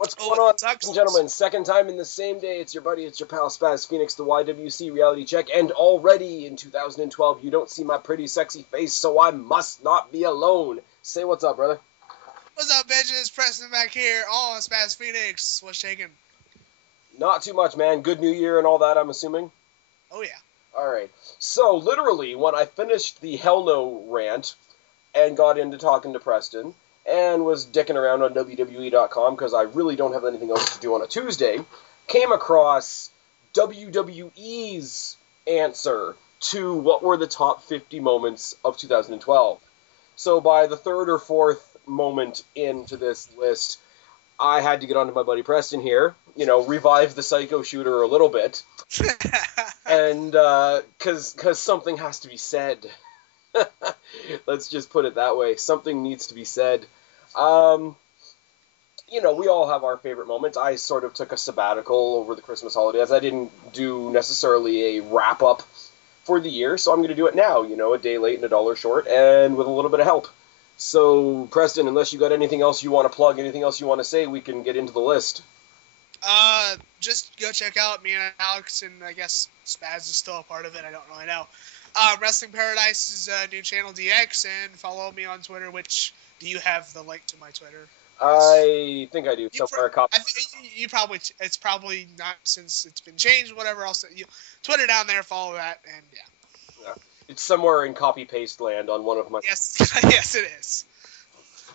What's going on, ladies and gentlemen? Second time in the same day. It's your buddy, it's your pal, SpazPhoenix, the YWC Reality Check. And already in 2012, you don't see my pretty, sexy face, so I must not be alone. Say what's up, brother. What's up, bitches? Preston back here on SpazPhoenix. What's shaking? Not too much, man. Good New Year and all that, I'm assuming? Oh, yeah. Alright. So, literally, when I finished the Hell No rant and got into talking to Preston, and was dicking around on WWE.com because I really don't have anything else to do on a Tuesday, came across WWE's answer to what were the top 50 moments of 2012. So by the third or fourth moment into this list, I had to get onto my buddy Preston here, revive the Psycho Shooter a little bit, and because something has to be said. Let's just put it that way. Something needs to be said. We all have our favorite moments. I sort of took a sabbatical over the Christmas holidays. I didn't do necessarily a wrap-up for the year, so I'm going to do it now, a day late and a dollar short, and with a little bit of help. So, Preston, unless you got anything else you want to plug, anything else you want to say, we can get into the list. Just go check out me and Alex, and I guess Spaz is still a part of it. I don't really know. Wrestling Paradise's new channel, DX, and follow me on Twitter, which, do you have the link to my Twitter? I think I do. It's probably not, since it's been changed, whatever else. Twitter down there, follow that, and yeah. It's somewhere in copy-paste land on one of my... Yes, yes it is.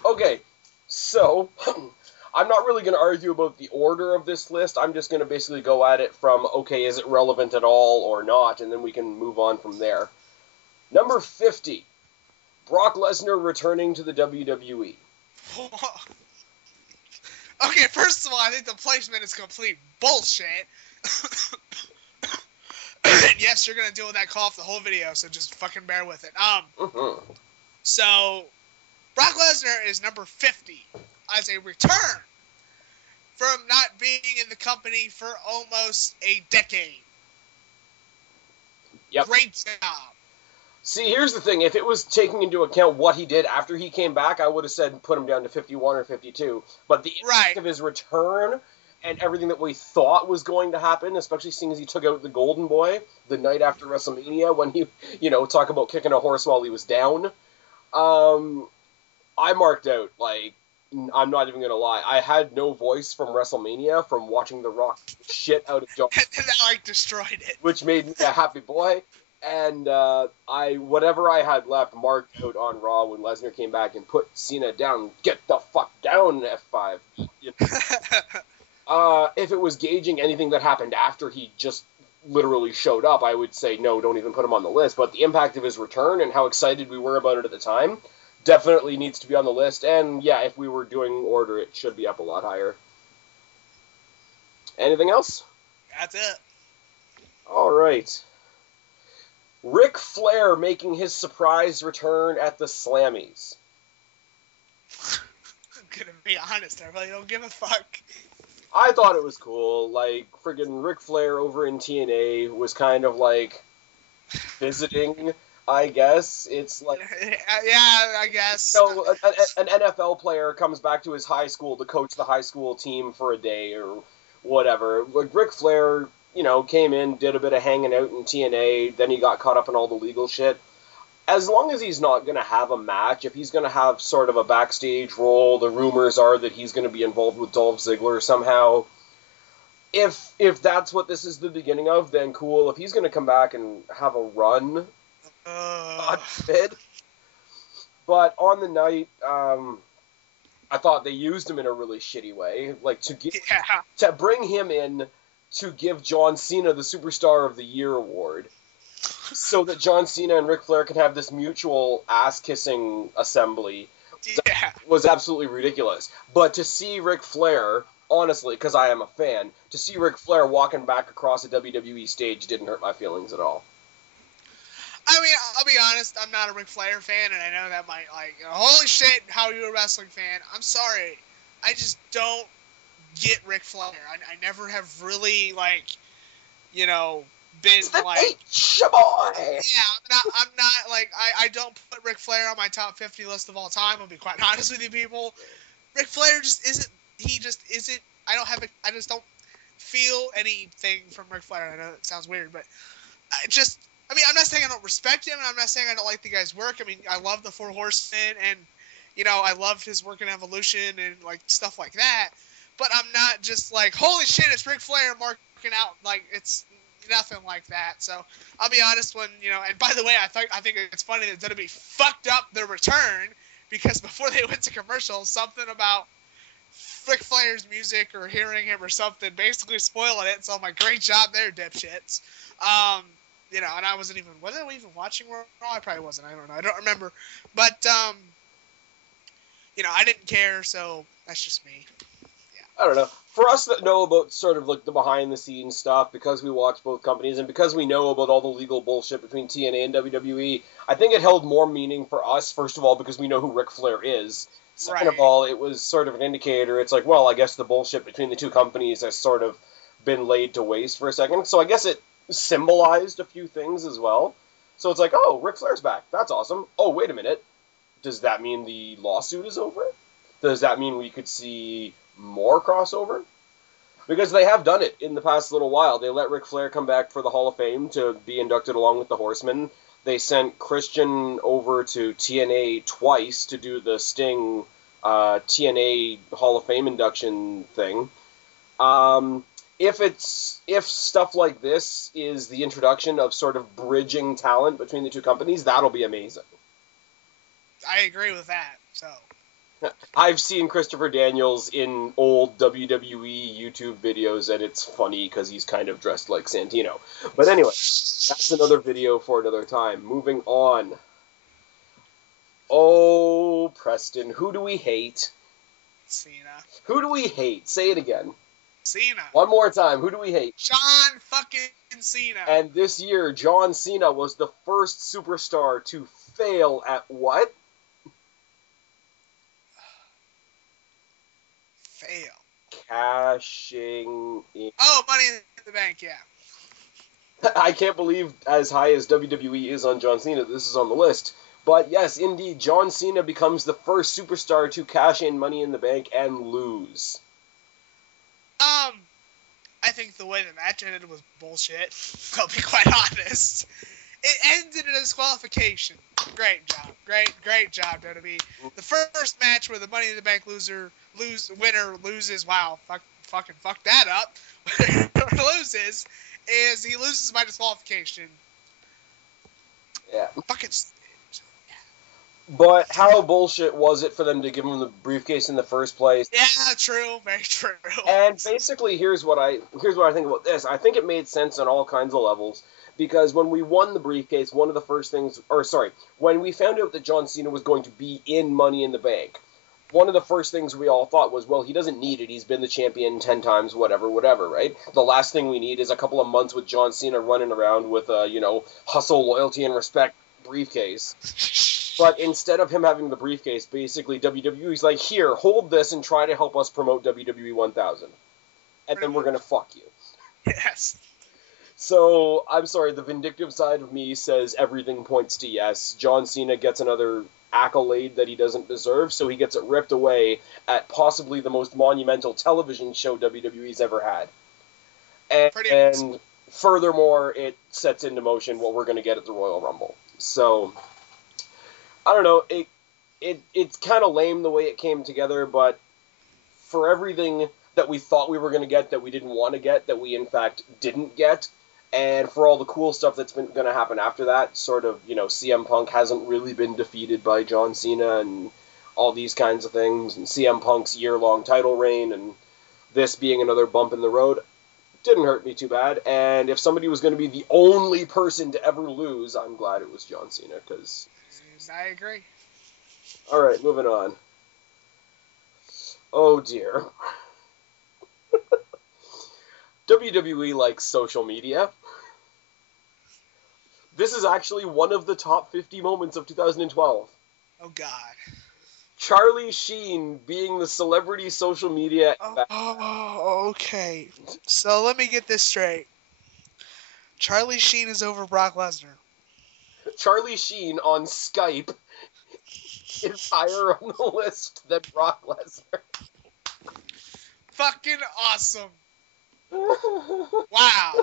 Okay, so... I'm not really going to argue about the order of this list. I'm just going to basically go at it from, okay, is it relevant at all or not, and then we can move on from there. Number 50, Brock Lesnar returning to the WWE. Okay, first of all, I think the placement is complete bullshit. Yes, you're going to deal with that cough the whole video, so just fucking bear with it. So, Brock Lesnar is number 50. As a return from not being in the company for almost a decade. Yep. Great job. See, here's the thing. If it was taking into account what he did after he came back, I would have said put him down to 51 or 52. But the impact of his return and everything that we thought was going to happen, especially seeing as he took out the Golden Boy the night after WrestleMania when he, talk about kicking a horse while he was down, I marked out, I'm not even going to lie. I had no voice from WrestleMania from watching The Rock shit out of John. And that, destroyed it. Which made me a happy boy. And whatever I had left marked out on Raw when Lesnar came back and put Cena down. Get the fuck down, F5. If it was gauging anything that happened after he just literally showed up, I would say no, don't even put him on the list. But the impact of his return and how excited we were about it at the time definitely needs to be on the list, and yeah, if we were doing order, it should be up a lot higher. Anything else? That's it. Alright. Ric Flair making his surprise return at the Slammies. I'm gonna be honest, I really don't give a fuck. I thought it was cool. Friggin' Ric Flair over in TNA was kind of visiting, I guess. It's yeah, I guess. An NFL player comes back to his high school to coach the high school team for a day or whatever. Ric Flair, came in, did a bit of hanging out in TNA, then he got caught up in all the legal shit. As long as he's not going to have a match, if he's going to have sort of a backstage role, the rumors are that he's going to be involved with Dolph Ziggler somehow. If that's what this is the beginning of, then cool. If he's going to come back and have a run... God forbid. But on the night, I thought they used him in a really shitty way. To bring him in to give John Cena the Superstar of the Year award, so that John Cena and Ric Flair can have this mutual ass-kissing assembly, was absolutely ridiculous. But to see Ric Flair, honestly, because I am a fan, to see Ric Flair walking back across a WWE stage didn't hurt my feelings at all. I mean, I'll be honest, I'm not a Ric Flair fan, and I know that might, holy shit, how are you a wrestling fan? I'm sorry. I just don't get Ric Flair. I never have really, been, boy! Yeah, I'm not, I don't put Ric Flair on my top 50 list of all time, I'll be quite honest with you people. Ric Flair just isn't, he just isn't. I just don't feel anything from Ric Flair. I know it sounds weird, but I'm not saying I don't respect him, and I'm not saying I don't like the guy's work. I mean, I love the Four Horsemen, and I loved his work in Evolution and like stuff like that. But I'm not just like, holy shit, it's Ric Flair marking out. Like, it's nothing like that. So I'll be honest when, and by the way, I think it's funny that WWE fucked up their return, because before they went to commercial, something about Ric Flair's music or hearing him or something basically spoiling it. So I'm like, great job there, dipshits. And I wasn't even watching Raw? I probably wasn't. I don't know. I don't remember. But, I didn't care, so that's just me. I don't know. For us that know about sort of like the behind-the-scenes stuff, because we watch both companies, and because we know about all the legal bullshit between TNA and WWE, I think it held more meaning for us, first of all, because we know who Ric Flair is. Second of all, it was sort of an indicator. It's like, well, I guess the bullshit between the two companies has sort of been laid to waste for a second. So I guess it symbolized a few things as well. So it's like, oh, Ric Flair's back. That's awesome. Oh, wait a minute. Does that mean the lawsuit is over? Does that mean we could see more crossover? Because they have done it in the past little while. They let Ric Flair come back for the Hall of Fame to be inducted along with the Horsemen. They sent Christian over to TNA twice to do the Sting TNA Hall of Fame induction thing. If stuff like this is the introduction of sort of bridging talent between the two companies, that'll be amazing. I agree with that, so... I've seen Christopher Daniels in old WWE YouTube videos, and it's funny because he's kind of dressed like Santino. But anyway, that's another video for another time. Moving on. Oh, Preston, who do we hate? Cena. Who do we hate? Say it again. Cena. One more time. Who do we hate? John fucking Cena. And this year, John Cena was the first superstar to fail at what? Cashing in. Oh, Money in the Bank, yeah. I can't believe as high as WWE is on John Cena, this is on the list. But yes, indeed, John Cena becomes the first superstar to cash in Money in the Bank and lose. I think the way the match ended was bullshit. I'll be quite honest. It ended in a disqualification. Great job. Great job, WWE. The first match where the Money in the Bank winner loses. Wow, fucking fuck that up. Loses is he loses by disqualification. Yeah. Fucking. But how bullshit was it for them to give him the briefcase in the first place? Yeah, true, very true. And basically, here's what I think about this. I think it made sense on all kinds of levels. Because when we won the briefcase, one of the first things, when we found out that John Cena was going to be in Money in the Bank, one of the first things we all thought was, well, he doesn't need it. He's been the champion 10 times, whatever, right? The last thing we need is a couple of months with John Cena running around with a, hustle, loyalty, and respect briefcase. But instead of him having the briefcase, basically WWE's like, here, hold this and try to help us promote WWE 1000. And then we're going to fuck you. Yes. So, I'm sorry, the vindictive side of me says everything points to yes. John Cena gets another accolade that he doesn't deserve, so he gets it ripped away at possibly the most monumental television show WWE's ever had. And furthermore, it sets into motion what we're going to get at the Royal Rumble. So, I don't know, it's kind of lame the way it came together, but for everything that we thought we were going to get that we didn't want to get, that we in fact didn't get, and for all the cool stuff that's been going to happen after that, sort of, CM Punk hasn't really been defeated by John Cena and all these kinds of things, and CM Punk's year-long title reign, and this being another bump in the road, didn't hurt me too bad. And if somebody was going to be the only person to ever lose, I'm glad it was John Cena, because... I agree. Alright, moving on. Oh dear. WWE likes social media. This is actually one of the top 50 moments of 2012. Oh, God. Charlie Sheen being the celebrity social media... Oh, okay. So let me get this straight. Charlie Sheen is over Brock Lesnar. Charlie Sheen on Skype is higher on the list than Brock Lesnar. fucking awesome. Wow.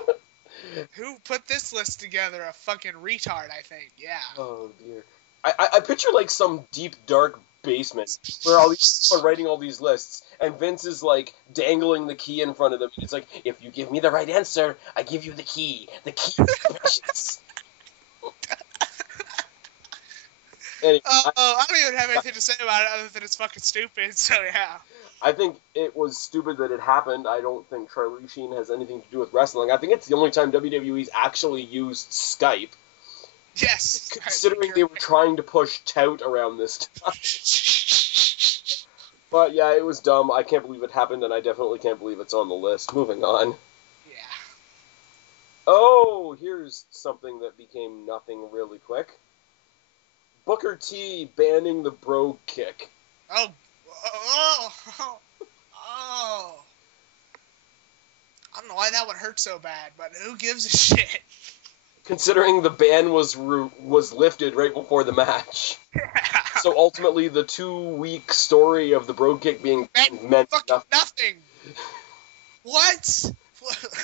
Who put this list together? A fucking retard, I think. Yeah. Oh, dear. I picture, like, some deep, dark basement where all these people are writing all these lists, and Vince is, like, dangling the key in front of them. It's like, if you give me the right answer, I give you the key. The key is precious. Anyway, I don't even have anything to say about it other than it's fucking stupid, so yeah. I think it was stupid that it happened. I don't think Charlie Sheen has anything to do with wrestling. I think it's the only time WWE's actually used Skype. Yes. Considering they were trying to push tout around this time. But yeah, it was dumb. I can't believe it happened, and I definitely can't believe it's on the list. Moving on. Yeah. Oh, here's something that became nothing really quick. Booker T banning the Brogue Kick. Oh. I don't know why that one hurt so bad, but who gives a shit? Considering the ban was lifted right before the match. So ultimately, the 2-week story of the Brogue Kick being meant nothing. What?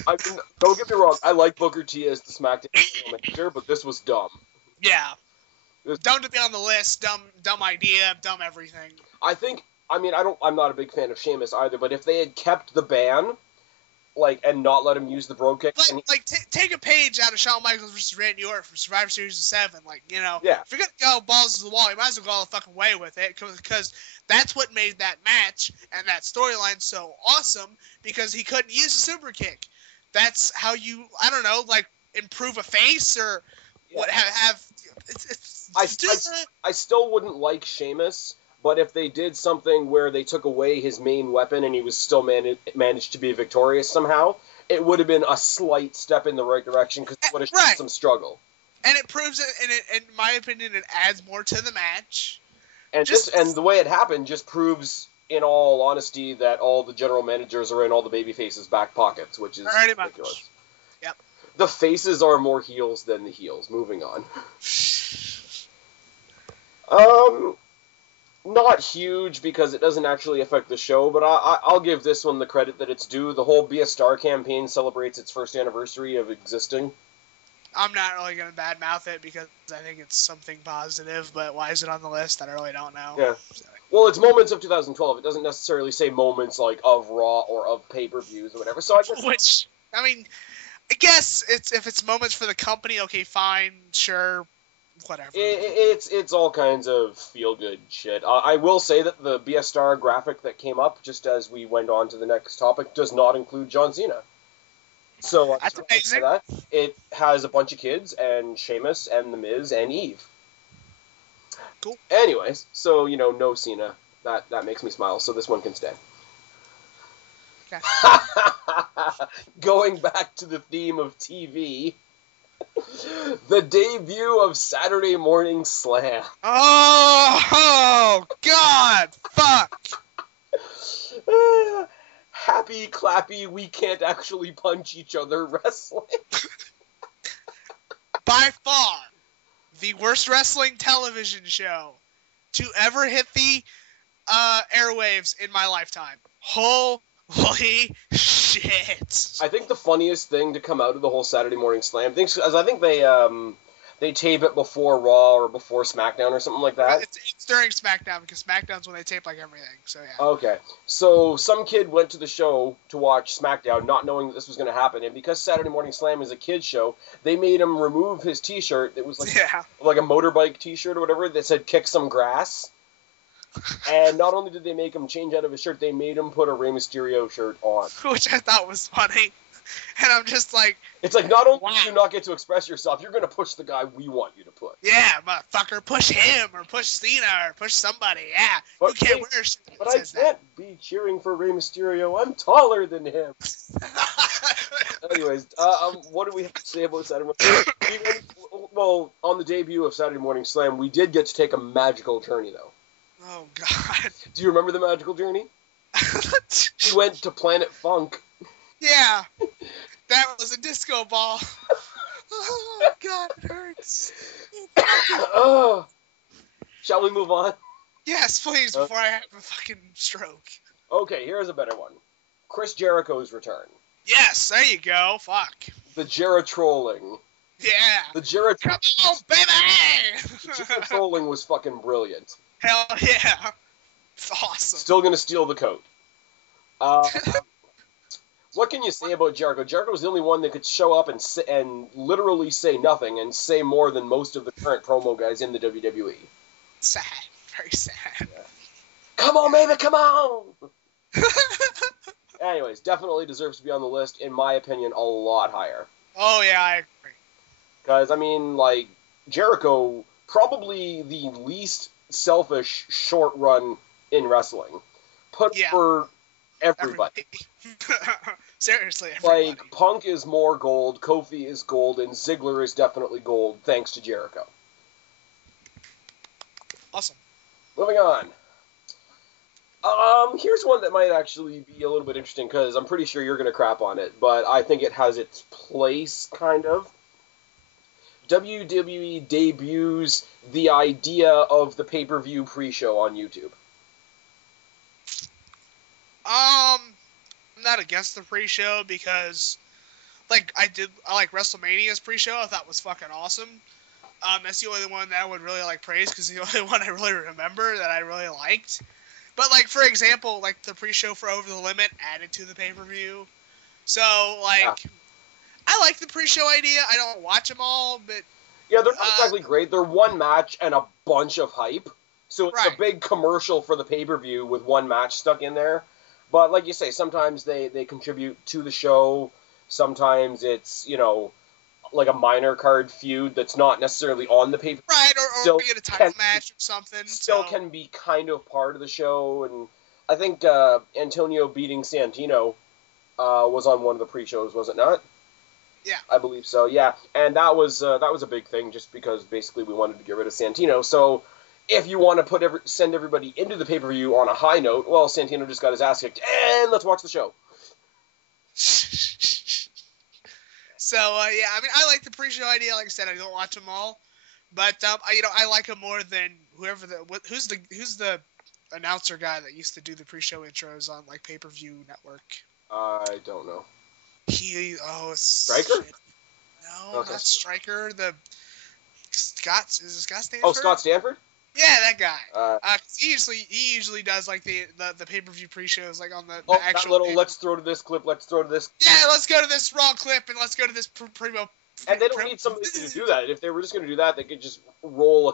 I mean, don't get me wrong, I like Booker T as the SmackDown manager, but this was dumb. Yeah. Dumb to be on the list, dumb idea, dumb everything. I'm not a big fan of Sheamus either, but if they had kept the ban, like, and not let him use the Brogue Kick... Take a page out of Shawn Michaels versus Randy Orton from Survivor Series of 7, Yeah. If you're gonna go balls to the wall, you might as well go all the fucking way with it, because that's what made that match and that storyline so awesome, because he couldn't use the super kick. That's how you, I don't know, improve a face, or what have... I still wouldn't like Sheamus, but if they did something where they took away his main weapon and he was still managed to be victorious somehow, it would have been a slight step in the right direction because it would have shown some struggle. And it proves it, and in my opinion, it adds more to the match. And and the way it happened just proves, in all honesty, that all the general managers are in all the babyfaces' back pockets, which is ridiculous. Much. Yep. The faces are more heels than the heels. Moving on. Not huge because it doesn't actually affect the show, but I'll give this one the credit that it's due. The whole Be a Star campaign celebrates its first anniversary of existing. I'm not really going to badmouth it because I think it's something positive, but why is it on the list? I really don't know. Yeah. Well, it's moments of 2012. It doesn't necessarily say moments like of Raw or of pay-per-views or whatever. So I guess... I guess if it's moments for the company, okay, fine, sure. Whatever. It's all kinds of feel-good shit. I will say that the Be a Star graphic that came up, just as we went on to the next topic, does not include John Cena. So that's amazing. That. It has a bunch of kids, and Sheamus, and The Miz, and Eve. Cool. Anyways, so, no Cena. That makes me smile, so this one can stay. Okay. Going back to the theme of TV... The debut of Saturday Morning Slam. Oh God, fuck. Happy, clappy, we can't actually punch each other wrestling. By far, the worst wrestling television show to ever hit the airwaves in my lifetime. Holy shit. I think the funniest thing to come out of the whole Saturday Morning Slam thing, because I think they tape it before Raw or before SmackDown or something like that. It's during SmackDown, because SmackDown's when they tape everything, so yeah. Okay. So some kid went to the show to watch SmackDown not knowing that this was going to happen, and because Saturday Morning Slam is a kid's show, they made him remove his t-shirt. It was like a motorbike t-shirt or whatever that said "Kick Some Grass." And not only did they make him change out of his shirt, they made him put a Rey Mysterio shirt on. Which I thought was funny. And I'm just like... It's like, not only do you not get to express yourself, you're going to push the guy we want you to push. Yeah, motherfucker, push him, or push Cena, or push somebody, yeah. But you can't wear shit. But I can't be cheering for Rey Mysterio. I'm taller than him. Anyways, what do we have to say about Saturday Morning? Well, on the debut of Saturday Morning Slam, we did get to take a magical journey, though. Oh, God. Do you remember the magical journey? We went to Planet Funk. Yeah. That was a disco ball. Oh, God, it hurts. Shall we move on? Yes, please, before I have a fucking stroke. Okay, here's a better one. Chris Jericho's return. Yes, there you go. Fuck. The Jera trolling. Yeah. The Jera. Come on, baby! The Jera trolling was fucking brilliant. Hell yeah. It's awesome. Still gonna steal the coat. What can you say about Jericho? Jericho was the only one that could show up and literally say nothing and say more than most of the current promo guys in the WWE. Sad. Very sad. Yeah. Come on, baby, come on! Anyways, definitely deserves to be on the list, in my opinion, a lot higher. Oh, yeah, I agree. Because, I mean, like, Jericho, probably the least selfish short run in wrestling. Put for everybody. Seriously, everybody. Like, Punk is more gold, Kofi is gold, and Ziggler is definitely gold, thanks to Jericho. Awesome. Moving on. Here's one that might actually be a little bit interesting, because I'm pretty sure you're going to crap on it, but I think it has its place, kind of. WWE debuts the idea of the pay-per-view pre-show on YouTube. I'm not against the pre-show because, like, I like WrestleMania's pre-show. I thought was fucking awesome. That's the only one that I would really like praise because the only one I really remember that I really liked. But, like, for example, like the pre-show for Over the Limit added to the pay-per-view. So, like, I like the pre-show idea. I don't watch them all, but yeah, they're not exactly great. They're one match and a bunch of hype. So it's a big commercial for the pay-per-view with one match stuck in there. But like you say, sometimes they contribute to the show. Sometimes it's, you know, like a minor card feud that's not necessarily on the pay-per-view. Right, or we get a title match or something. Still can be kind of part of the show. And I think Antonio beating Santino was on one of the pre-shows, was it not? Yeah. I believe so, yeah. And that was a big thing just because basically we wanted to get rid of Santino. So if you want to send everybody into the pay-per-view on a high note, well, Santino just got his ass kicked, and let's watch the show. So, yeah, I mean, I like the pre-show idea. Like I said, I don't watch them all. But, I like them more than who's the announcer guy that used to do the pre-show intros on, like, Pay-Per-View Network? I don't know. Stryker? No, okay. Not Stryker. Is it Scott Stanford? Oh, Scott Stanford? Yeah, that guy. He usually does like the pay-per-view pre-shows, like on the actual. That little let's throw to this clip, let's throw to this. Yeah, let's go to this Raw clip and let's go to this primo. And they don't need somebody to do that. If they were just going to do that, they could just roll a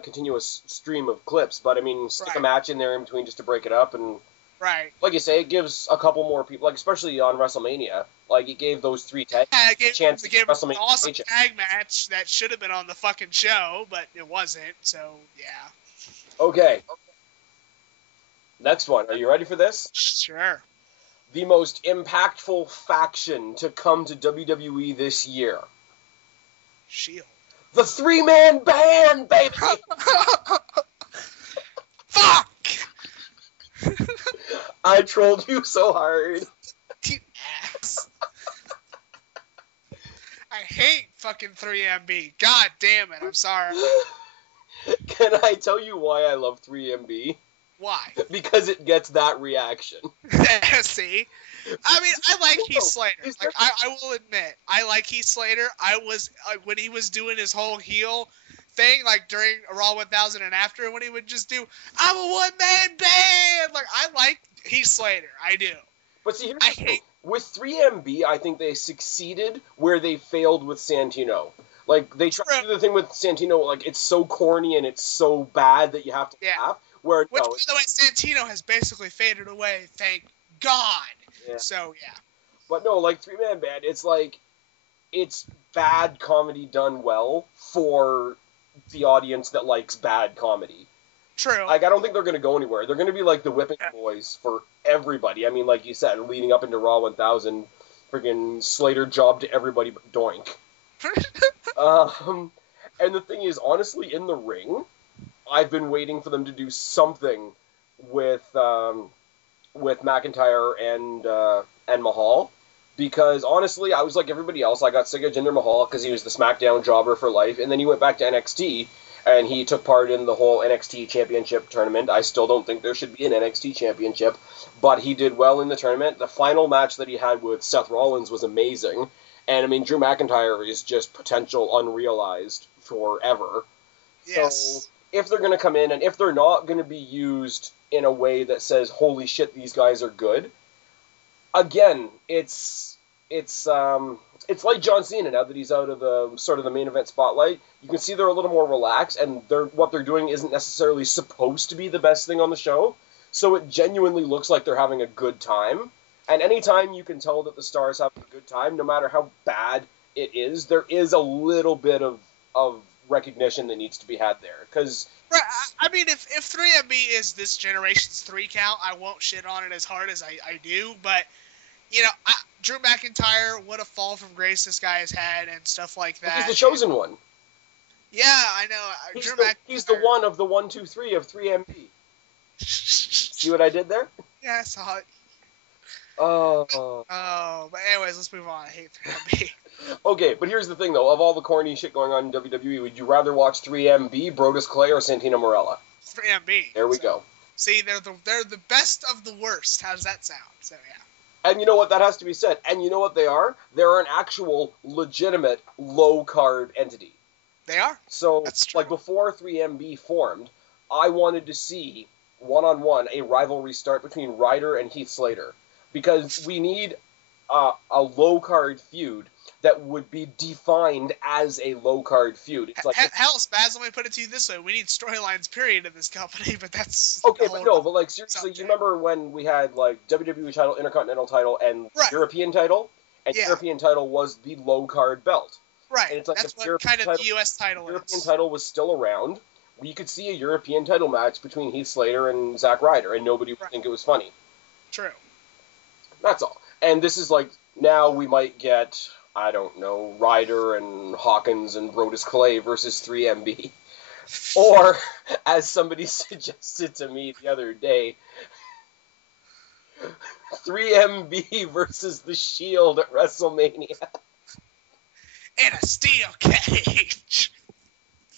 continuous stream of clips. But I mean, stick a match in there in between just to break it up, and like you say, it gives a couple more people, like especially on WrestleMania, like it gave those three tag chance to give WrestleMania an awesome tag match that should have been on the fucking show, but it wasn't. So yeah. Okay. Next one. Are you ready for this? Sure. The most impactful faction to come to WWE this year. Shield. The 3-man band, baby! Fuck! I trolled you so hard. You ass. I hate fucking 3MB. God damn it, I'm sorry. Can I tell you why I love 3MB? Why? Because it gets that reaction. See? I mean, I like Heath Slater. Like, I will admit, I like Heath Slater. I was, when he was doing his whole heel thing, like during Raw 1000 and after, when he would just do, I'm a one-man band! Like, I like Heath Slater. I do. But see, here's the thing. With 3MB, I think they succeeded where they failed with Santino. Like, they tried to do the thing with Santino, like, it's so corny and it's so bad that you have to laugh. Which, by the way, Santino has basically faded away, thank God. Yeah. So, yeah. But no, like, 3-man band, it's like, it's bad comedy done well for the audience that likes bad comedy. True. Like, I don't think they're going to go anywhere. They're going to be like the whipping boys for everybody. I mean, like you said, leading up into Raw 1000, freaking Slater job to everybody but Doink. And the thing is, honestly, in the ring, I've been waiting for them to do something with McIntyre and Mahal, because honestly, I was like everybody else. I got sick of Jinder Mahal because he was the SmackDown jobber for life, and then he went back to NXT, and he took part in the whole NXT Championship tournament. I still don't think there should be an NXT Championship, but he did well in the tournament. The final match that he had with Seth Rollins was amazing, and I mean, Drew McIntyre is just potential unrealized forever. Yes. So if they're going to come in, and if they're not going to be used in a way that says, holy shit, these guys are good, again, it's like John Cena now that he's out of the sort of the main event spotlight. You can see they're a little more relaxed, and what they're doing isn't necessarily supposed to be the best thing on the show. So it genuinely looks like they're having a good time. And anytime you can tell that the star is having a good time, no matter how bad it is, there is a little bit of recognition that needs to be had there. Because right, I mean, if 3MB is this generation's 3 count, I won't shit on it as hard as I do. But, you know, Drew McIntyre, what a fall from grace this guy has had and stuff like that. He's the chosen one. Yeah, I know. He's the one of the 1, 2, 3 of 3MB. See what I did there? Yeah, I saw it. Oh, but anyways, let's move on. I hate 3MB. Okay, but here's the thing, though. Of all the corny shit going on in WWE, would you rather watch 3MB, Brodus Clay, or Santino Marella? 3MB. There we go. See, they're the best of the worst. How does that sound? So, yeah. And you know what? That has to be said. And you know what they are? They're an actual, legitimate, low-card entity. They are. So, That's true. like, before 3MB formed, I wanted to see, one-on-one, a rivalry start between Ryder and Heath Slater. Because we need a low-card feud that would be defined as a low-card feud. It's like hell, Spaz, let me put it to you this way. We need storylines, period, in this company, but that's... Okay, but like, seriously, you remember when we had, like, WWE title, Intercontinental title, and European title? And European title was the low-card belt. Right, and it's like that's what kind of the U.S. title is. European title was still around. We could see a European title match between Heath Slater and Zack Ryder, and nobody would think it was funny. True. That's all. And this is like, now we might get, I don't know, Ryder and Hawkins and Brodus Clay versus 3MB. Or, as somebody suggested to me the other day, 3MB versus The Shield at WrestleMania. In a steel cage.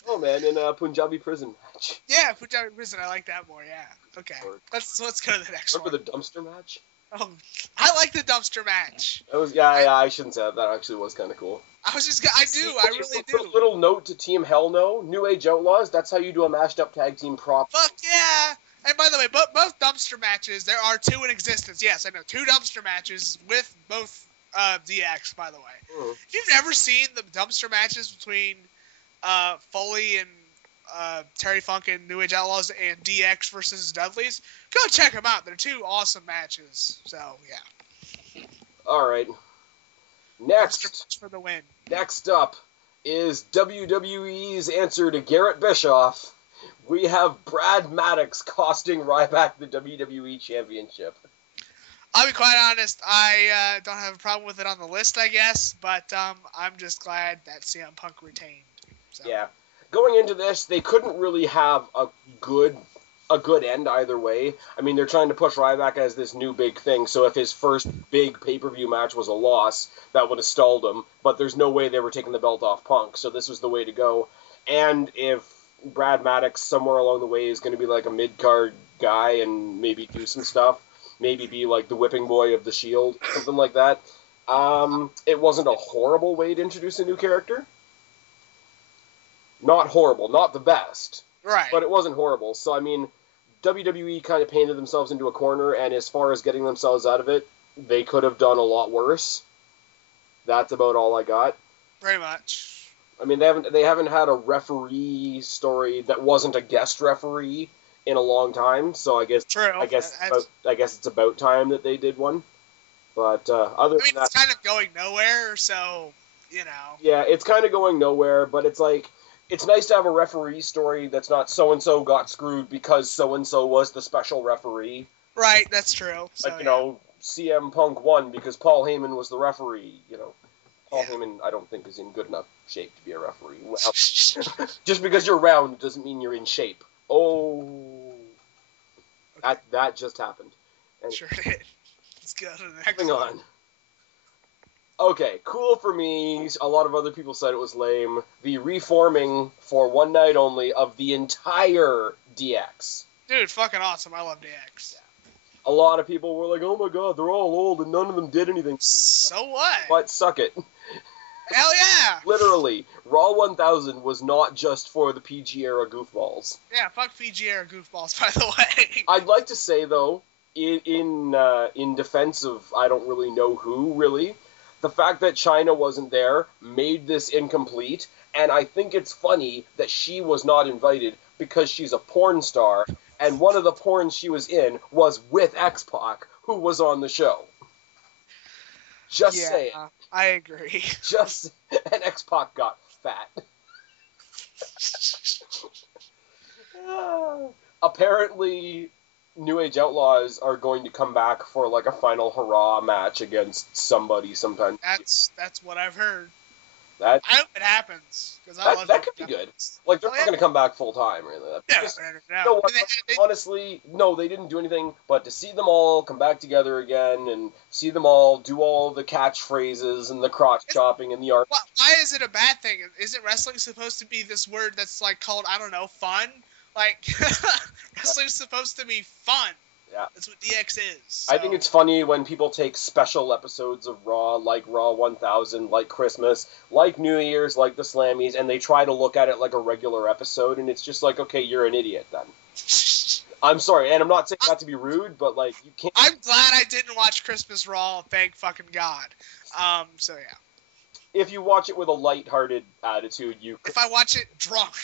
Oh man, in a Punjabi prison match. Yeah, Punjabi prison. I like that more. Yeah. Okay. Let's go to the next one. Remember the dumpster match? Oh, I like the dumpster match. That was I shouldn't say that. That actually was kind of cool. I really do. Little note to Team Hell No, New Age Outlaws. That's how you do a mashed up tag team prop. Fuck yeah! And by the way, both dumpster matches. There are 2 in existence. Yes, I know 2 dumpster matches with both DX. By the way, if you've never seen the dumpster matches between Foley and Terry Funk and New Age Outlaws and DX versus Dudleys, go check them out. They're 2 awesome matches. So yeah. All right. Next for the win. Next up is WWE's answer to Garrett Bischoff. We have Brad Maddox costing Ryback the WWE Championship. I'll be quite honest. I don't have a problem with it on the list, I guess, but I'm just glad that CM Punk retained. So. Yeah. Going into this, they couldn't really have a good end either way. I mean, they're trying to push Ryback as this new big thing, so if his first big pay-per-view match was a loss, that would have stalled him, but there's no way they were taking the belt off Punk, so this was the way to go. And if Brad Maddox somewhere along the way is going to be like a mid-card guy and maybe do some stuff, maybe be like the whipping boy of the Shield, something like that, it wasn't a horrible way to introduce a new character. Not horrible, not the best. Right. But it wasn't horrible. So, I mean, WWE kind of painted themselves into a corner, and as far as getting themselves out of it, they could have done a lot worse. That's about all I got. Very much. I mean, they haven't had a referee story that wasn't a guest referee in a long time, so I guess it's about time that they did one. But other than that, it's kind of going nowhere, so, you know. Yeah, it's kind of going nowhere, but it's like, it's nice to have a referee story that's not so-and-so got screwed because so-and-so was the special referee. Right, that's true. So, like, CM Punk won because Paul Heyman was the referee, Paul Heyman, I don't think, is in good enough shape to be a referee. Well, just because you're round doesn't mean you're in shape. Oh. Okay. That just happened. Sure did. Let's go to the next Moving one. on. Okay, cool for me. A lot of other people said it was lame. The reforming for one night only of the entire DX. Dude, fucking awesome. I love DX. A lot of people were like, oh my god, they're all old and none of them did anything. So what? But suck it. Hell yeah! Literally, Raw 1000 was not just for the PG era goofballs. Yeah, fuck PG era goofballs, by the way. I'd like to say, though, in defense of I don't really know who, really, the fact that Chyna wasn't there made this incomplete, and I think it's funny that she was not invited because she's a porn star, and one of the porns she was in was with X-Pac, who was on the show. Just saying. I agree. And X-Pac got fat. Apparently, New Age Outlaws are going to come back for like a final hurrah match against somebody sometime. That's what I've heard. I hope it happens because that could be good. Like they're not going to come back full time, really. No. Honestly, no, they didn't do anything. But to see them all come back together again and see them all do all the catchphrases and the crotch chopping and the art. Why is it a bad thing? Isn't wrestling supposed to be this word that's like called fun? Like wrestling's supposed to be fun. Yeah. That's what DX is. So. I think it's funny when people take special episodes of Raw, like Raw 1000, like Christmas, like New Year's, like the Slammies, and they try to look at it like a regular episode, and it's just like, okay, you're an idiot then. I'm sorry, and I'm not saying that to be rude, but like, you can't... I'm glad I didn't watch Christmas Raw, thank fucking God. So yeah. If you watch it with a lighthearted attitude, you... If I watch it drunk.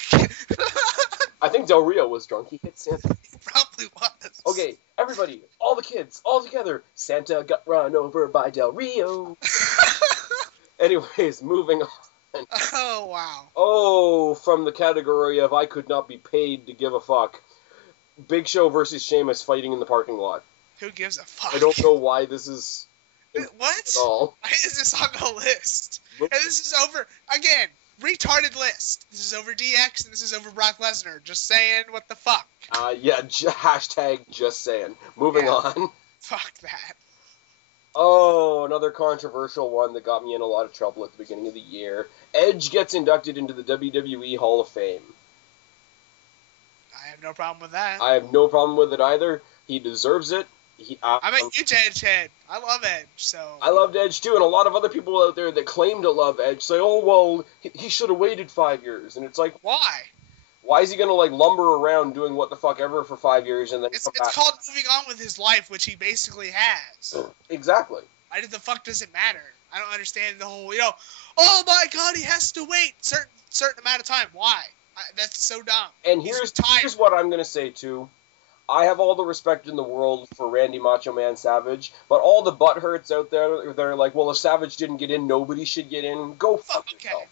I think Del Rio was drunk. He hit Santa. He probably was. Okay, everybody, all the kids, all together. Santa got run over by Del Rio. Anyways, moving on. Oh, wow. Oh, from the category of I could not be paid to give a fuck. Big Show versus Sheamus fighting in the parking lot. Who gives a fuck? I don't know why this is... What? At all. Why is this on the list? And this is over... Again... Retarded list. This is over DX and this is over Brock Lesnar. Just saying, what the fuck? Yeah, hashtag just saying. Moving on. Fuck that. Oh, another controversial one that got me in a lot of trouble at the beginning of the year. Edge gets inducted into the WWE Hall of Fame. I have no problem with that. I have no problem with it either. He deserves it. I'm a huge Edge head. I love Edge, so... I loved Edge, too, and a lot of other people out there that claim to love Edge say, oh, well, he should have waited 5 years. And it's like... Why? Why is he going to, like, lumber around doing what the fuck ever for 5 years and then It's called moving on with his life, which he basically has. Exactly. Why the fuck does it matter? I don't understand the whole, oh my god, he has to wait certain amount of time. Why? That's so dumb. And here's what I'm going to say, too. I have all the respect in the world for Randy Macho Man Savage, but all the butthurts out there, they're like, well, if Savage didn't get in, nobody should get in. Go fuck yourself.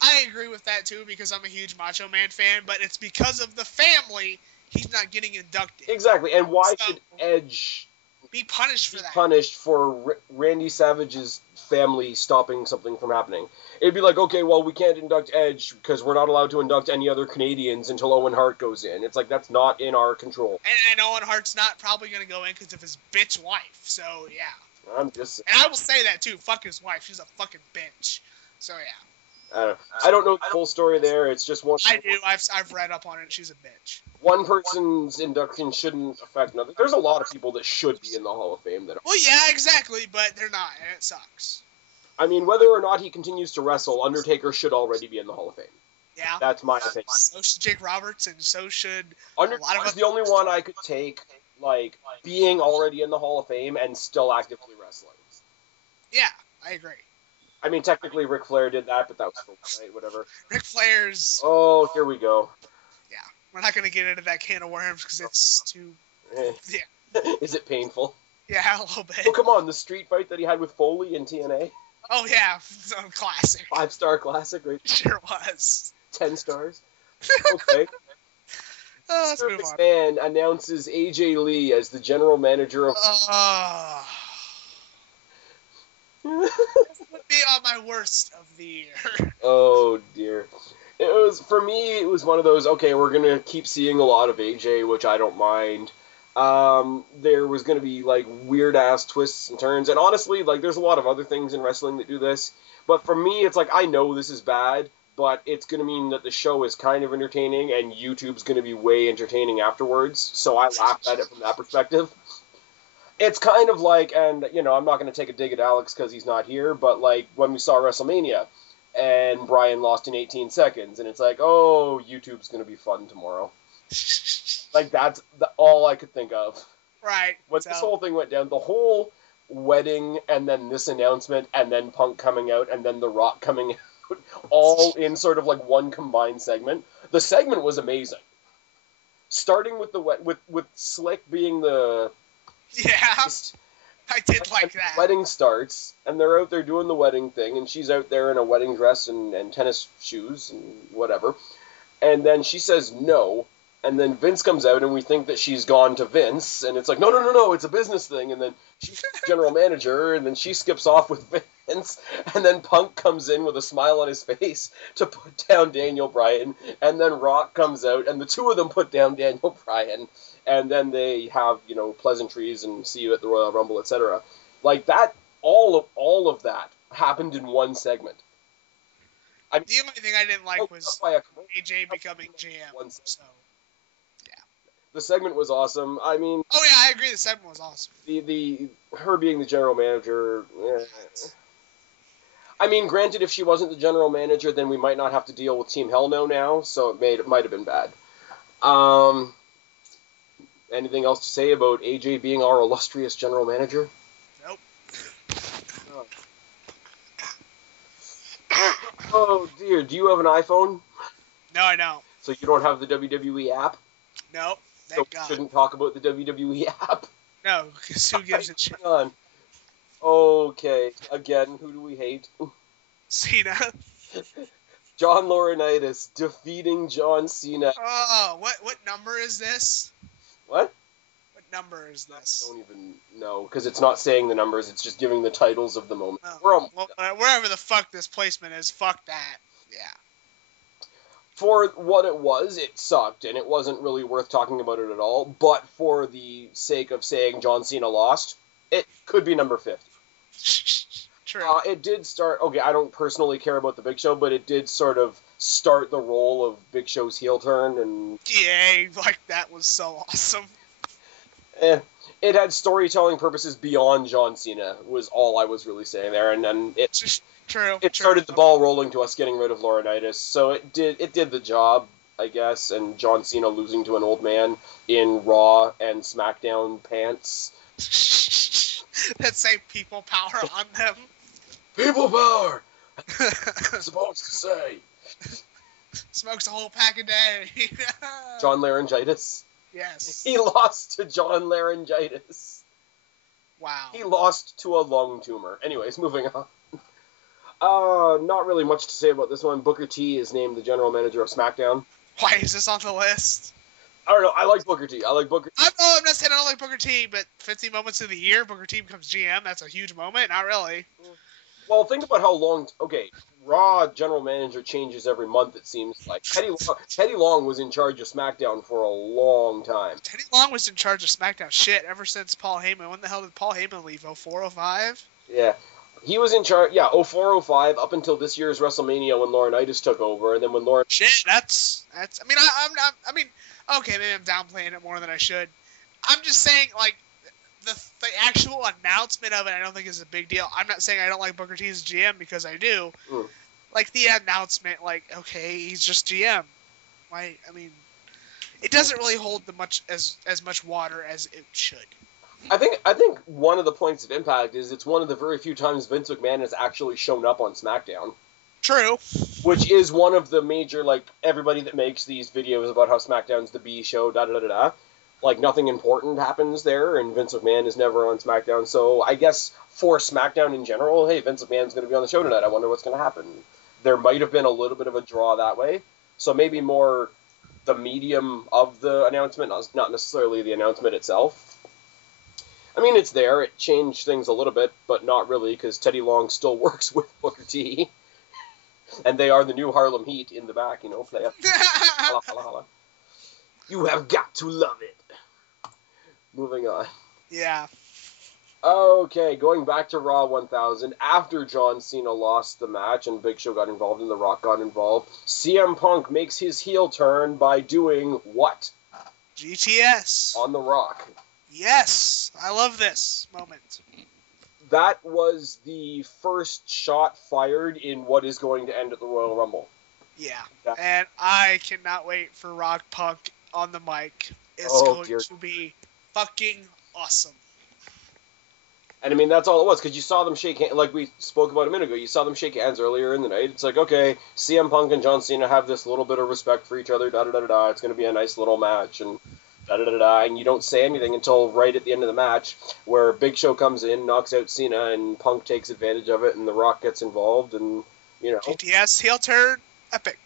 I agree with that, too, because I'm a huge Macho Man fan, but it's because of the family he's not getting inducted. Exactly, and why should Edge be punished for that? Punished for Randy Savage's family stopping something from happening. It'd be like, okay, well, we can't induct Edge because we're not allowed to induct any other Canadians until Owen Hart goes in. It's like, that's not in our control. And Owen Hart's not probably going to go in because of his bitch wife, so yeah. I'm just saying. And I will say that, too. Fuck his wife. She's a fucking bitch. So, yeah. I don't know the full story there. It's just one. I do. I've read up on it. She's a bitch. One person's induction shouldn't affect another. There's a lot of people that should be in the Hall of Fame that are. Well, yeah, exactly, but they're not, and it sucks. I mean, whether or not he continues to wrestle, Undertaker should already be in the Hall of Fame. Yeah. That's my opinion. So should Jake Roberts, and so should Undertaker's the only one I could take, like, being already in the Hall of Fame and still actively wrestling. Yeah, I agree. I mean, technically Ric Flair did that, but that was for one night, whatever. Ric Flair's... Oh, here we go. Yeah, we're not going to get into that can of worms because it's too... Yeah. Is it painful? Yeah, a little bit. Oh, come on, the street fight that he had with Foley in TNA? Oh, yeah, classic. 5-star classic, right? Sure was. 10 stars. Okay. Let's move on. McMahon announces AJ Lee as the general manager of... would be on my worst of the year. Oh, dear. It was, for me, it was one of those, okay, we're going to keep seeing a lot of AJ, which I don't mind. There was going to be, like, weird-ass twists and turns. And honestly, like, there's a lot of other things in wrestling that do this. But for me, it's like, I know this is bad, but it's going to mean that the show is kind of entertaining, and YouTube's going to be way entertaining afterwards. So I laughed at it from that perspective. It's kind of like, and, you know, I'm not going to take a dig at Alex because he's not here, but, like, when we saw WrestleMania, and Bryan lost in 18 seconds, and it's like, oh, YouTube's going to be fun tomorrow. Like, that's all I could think of. Right. When this whole thing went down, the whole wedding, and then this announcement, and then Punk coming out, and then The Rock coming out, all in sort of like one combined segment. The segment was amazing. Starting with with Slick being the... Yeah, I did like that. The wedding starts, and they're out there doing the wedding thing, and she's out there in a wedding dress and tennis shoes and whatever. And then she says no, and then Vince comes out, and we think that she's gone to Vince, and it's like, no, it's a business thing, and then she's general manager, and then she skips off with Vince, and then Punk comes in with a smile on his face to put down Daniel Bryan, and then Rock comes out, and the two of them put down Daniel Bryan, and then they have, you know, pleasantries and see you at the Royal Rumble, etc. Like that, all of that happened in one segment. The only thing I didn't like was AJ becoming GM. So, yeah. The segment was awesome. I mean... Oh, yeah, I agree. The segment was awesome. Her being the general manager... I mean, granted, if she wasn't the general manager, then we might not have to deal with Team Hell No now, so it might have been bad. Anything else to say about AJ being our illustrious general manager? Nope. Oh, dear. Do you have an iPhone? No, I don't. So you don't have the WWE app? Nope. So we shouldn't talk about the WWE app? No, because who gives a shit? Hang on. Okay. Again, who do we hate? Cena. John Laurinaitis defeating John Cena. Oh, what number is this? What? What number is this? I don't even know, because it's not saying the numbers, it's just giving the titles of the moment. Oh, wherever the fuck this placement is, fuck that. Yeah. For what it was, it sucked, and it wasn't really worth talking about it at all, but for the sake of saying John Cena lost, it could be number 50. True. It did start... Okay, I don't personally care about the Big Show, but it did sort of start the role of Big Show's heel turn, and... Yeah, like, that was so awesome. It had storytelling purposes beyond John Cena, was all I was really saying there, and then it... True. It started the ball rolling to us getting rid of Laurinaitis, so it did the job, I guess, and John Cena losing to an old man in Raw and SmackDown pants. That say people power on them. People power! I'm supposed to say. Smokes a whole pack a day. John Laryngitis? Yes. He lost to John Laryngitis. Wow. He lost to a lung tumor. Anyways, moving on. Not really much to say about this one. Booker T is named the general manager of SmackDown. Why is this on the list? I don't know. I like Booker T. I'm not saying I don't like Booker T, but 50 moments of the year, Booker T becomes GM. That's a huge moment. Not really. Well, think about how long... Okay, Raw general manager changes every month, it seems like. Teddy Long was in charge of SmackDown for a long time. Teddy Long was in charge of SmackDown shit ever since Paul Heyman. When the hell did Paul Heyman leave? 04, 05? Yeah. He was in charge, 04, 05, up until this year's WrestleMania when Laurinaitis took over, and then when Laurinaitis... Shit, that's... I mean, okay, maybe I'm downplaying it more than I should. I'm just saying, like, the actual announcement of it, I don't think is a big deal. I'm not saying I don't like Booker T as GM, because I do. Mm. Like, the announcement, like, okay, he's just GM. I mean, it doesn't really hold as much water as it should. I think one of the points of impact is it's one of the very few times Vince McMahon has actually shown up on SmackDown. True. Which is one of the major, like, everybody that makes these videos about how SmackDown's the B show, da-da-da-da-da. Like, nothing important happens there, and Vince McMahon is never on SmackDown. So I guess for SmackDown in general, hey, Vince McMahon's going to be on the show tonight. I wonder what's going to happen. There might have been a little bit of a draw that way. So maybe more the medium of the announcement, not necessarily the announcement itself. I mean, it's there. It changed things a little bit, but not really, because Teddy Long still works with Booker T. And they are the new Harlem Heat in the back, you know. Play up. Holla, holla, holla. You have got to love it. Moving on. Yeah. Okay, going back to Raw 1000, after John Cena lost the match and Big Show got involved and The Rock got involved, CM Punk makes his heel turn by doing what? GTS. On The Rock. Yes. I love this moment. That was the first shot fired in what is going to end at the Royal Rumble. Yeah. And I cannot wait for Rock Punk on the mic. It's going to be fucking awesome. And I mean, that's all it was, because you saw them shake hands, like we spoke about a minute ago, you saw them shake hands earlier in the night. It's like, okay, CM Punk and John Cena have this little bit of respect for each other, da-da-da-da-da, it's going to be a nice little match, and da-da-da-da-da, and you don't say anything until right at the end of the match, where Big Show comes in, knocks out Cena, and Punk takes advantage of it, and The Rock gets involved, and, you know. GTS heel turn, epic.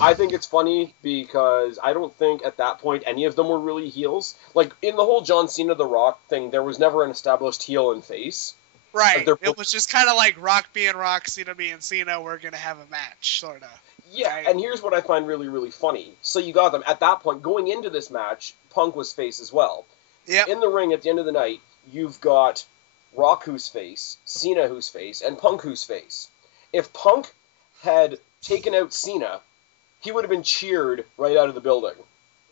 I think it's funny because I don't think at that point any of them were really heels. Like, in the whole John Cena The Rock thing, there was never an established heel and face. Right. It was just kind of like Rock being Rock, Cena being Cena, we're going to have a match, sort of. Yeah, right? And here's what I find really, really funny. So you got them. At that point, going into this match, Punk was face as well. Yeah. In the ring at the end of the night, you've got Rock who's face, Cena who's face, and Punk who's face. If Punk had taken out Cena, he would have been cheered right out of the building.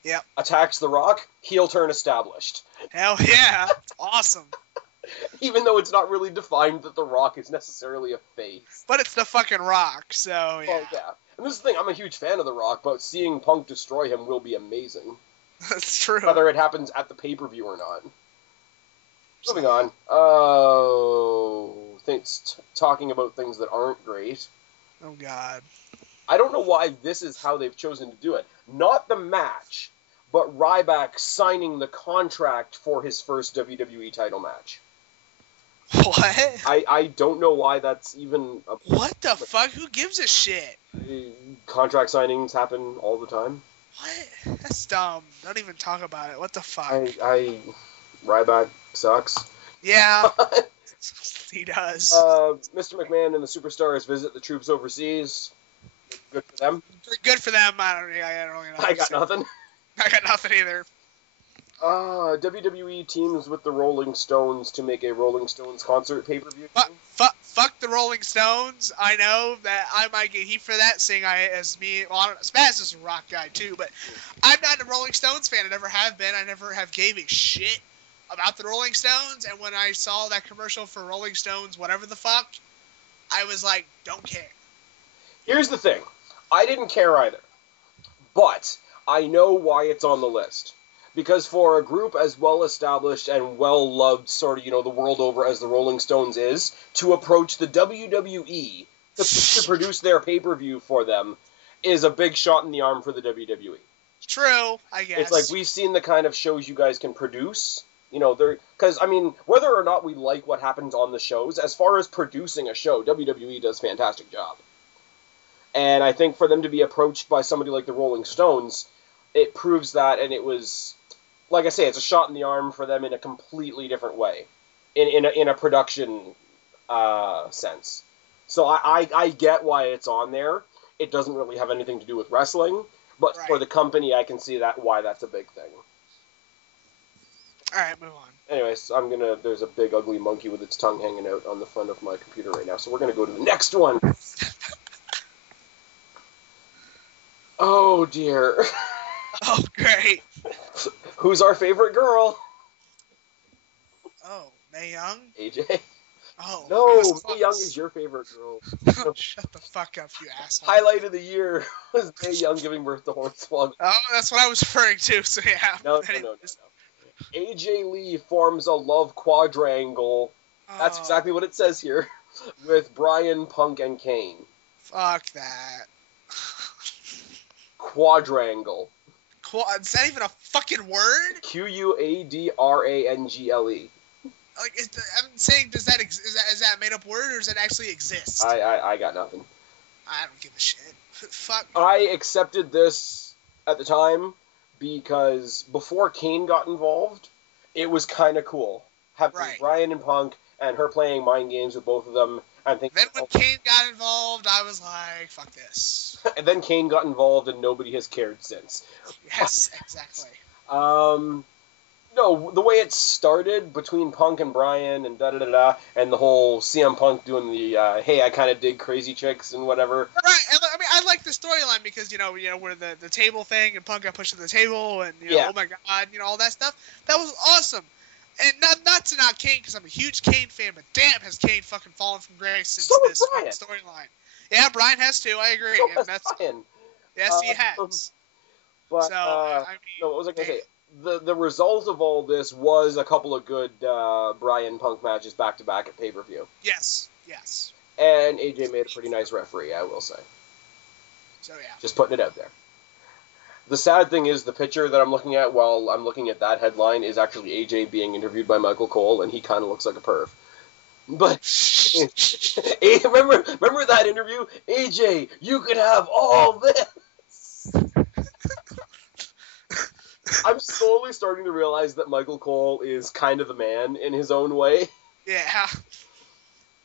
Yep. Attacks The Rock, heel turn established. Hell yeah. It's awesome. Even though it's not really defined that The Rock is necessarily a face. But it's the fucking Rock, so yeah. Well, yeah. And this is the thing, I'm a huge fan of The Rock, but seeing Punk destroy him will be amazing. That's true. Whether it happens at the pay-per-view or not. Moving on. Oh, talking about things that aren't great. Oh, God. I don't know why this is how they've chosen to do it. Not the match, but Ryback signing the contract for his first WWE title match. What? I don't know why that's even a... What the fuck? Who gives a shit? Contract signings happen all the time. What? That's dumb. Don't even talk about it. What the fuck? Ryback sucks. Yeah. He does. Mr. McMahon and the Superstars visit the troops overseas. Good for them. Good for them. I don't really know. I got nothing. I got nothing either. WWE teams with the Rolling Stones to make a Rolling Stones concert pay-per-view. Fuck the Rolling Stones. I know that I might get heat for that, seeing Spaz is a rock guy too, but I'm not a Rolling Stones fan. I never have been. I never have gave a shit about the Rolling Stones, and when I saw that commercial for Rolling Stones, whatever the fuck, I was like, don't care. Here's the thing. I didn't care either. But I know why it's on the list. Because for a group as well-established and well-loved, sort of, the world over as the Rolling Stones is, to approach the WWE to produce their pay-per-view for them is a big shot in the arm for the WWE. True, I guess. It's like, we've seen the kind of shows you guys can produce. Because, whether or not we like what happens on the shows, as far as producing a show, WWE does a fantastic job. And I think for them to be approached by somebody like the Rolling Stones, it proves that, and it was, like I say, it's a shot in the arm for them in a completely different way, in a production sense. So I get why it's on there. It doesn't really have anything to do with wrestling, but right. For the company, I can see why that's a big thing. All right, move on. Anyways, there's a big ugly monkey with its tongue hanging out on the front of my computer right now, so we're going to go to the next one. Oh, dear. Oh, great. Who's our favorite girl? Oh, Mae Young? AJ? Oh. No, Mae Young is your favorite girl. Shut the fuck up, you asshole. Highlight of the year was Mae Young giving birth to Hornswoggle. Oh, that's what I was referring to, so yeah. No. AJ Lee forms a love quadrangle. That's exactly what it says here. With Bryan, Punk, and Kane. Fuck that. Quadrangle. Is that even a fucking word? Quadrangle. Like, I'm saying, is that a made up word, or does it actually exist? I got nothing. I don't give a shit. Fuck. I accepted this at the time because before Kane got involved, it was kind of cool having Bryan and Punk and her playing mind games with both of them. And then when Kane got involved, I was like, fuck this. And then Kane got involved and nobody has cared since. Yes, exactly. No, the way it started between Punk and Bryan and da-da-da-da, and the whole CM Punk doing the, hey, I kind of dig crazy chicks and whatever. Right, and I mean, I like the storyline because, where the table thing and Punk got pushed to the table and, oh my God, all that stuff. That was awesome. And not to knock Kane, because I'm a huge Kane fan, but damn, has Kane fucking fallen from grace since this storyline. Yeah, Bryan has too, I agree. So has Bryan. Yes, he has. But, so, I mean, no, what was I going to say? The result of all this was a couple of good Bryan Punk matches back-to-back at pay-per-view. Yes. And AJ made a pretty nice referee, I will say. So, yeah. Just putting it out there. The sad thing is the picture that I'm looking at while I'm looking at that headline is actually AJ being interviewed by Michael Cole, and he kind of looks like a perv. But remember that interview? AJ, you could have all this. I'm slowly starting to realize that Michael Cole is kind of the man in his own way. Yeah.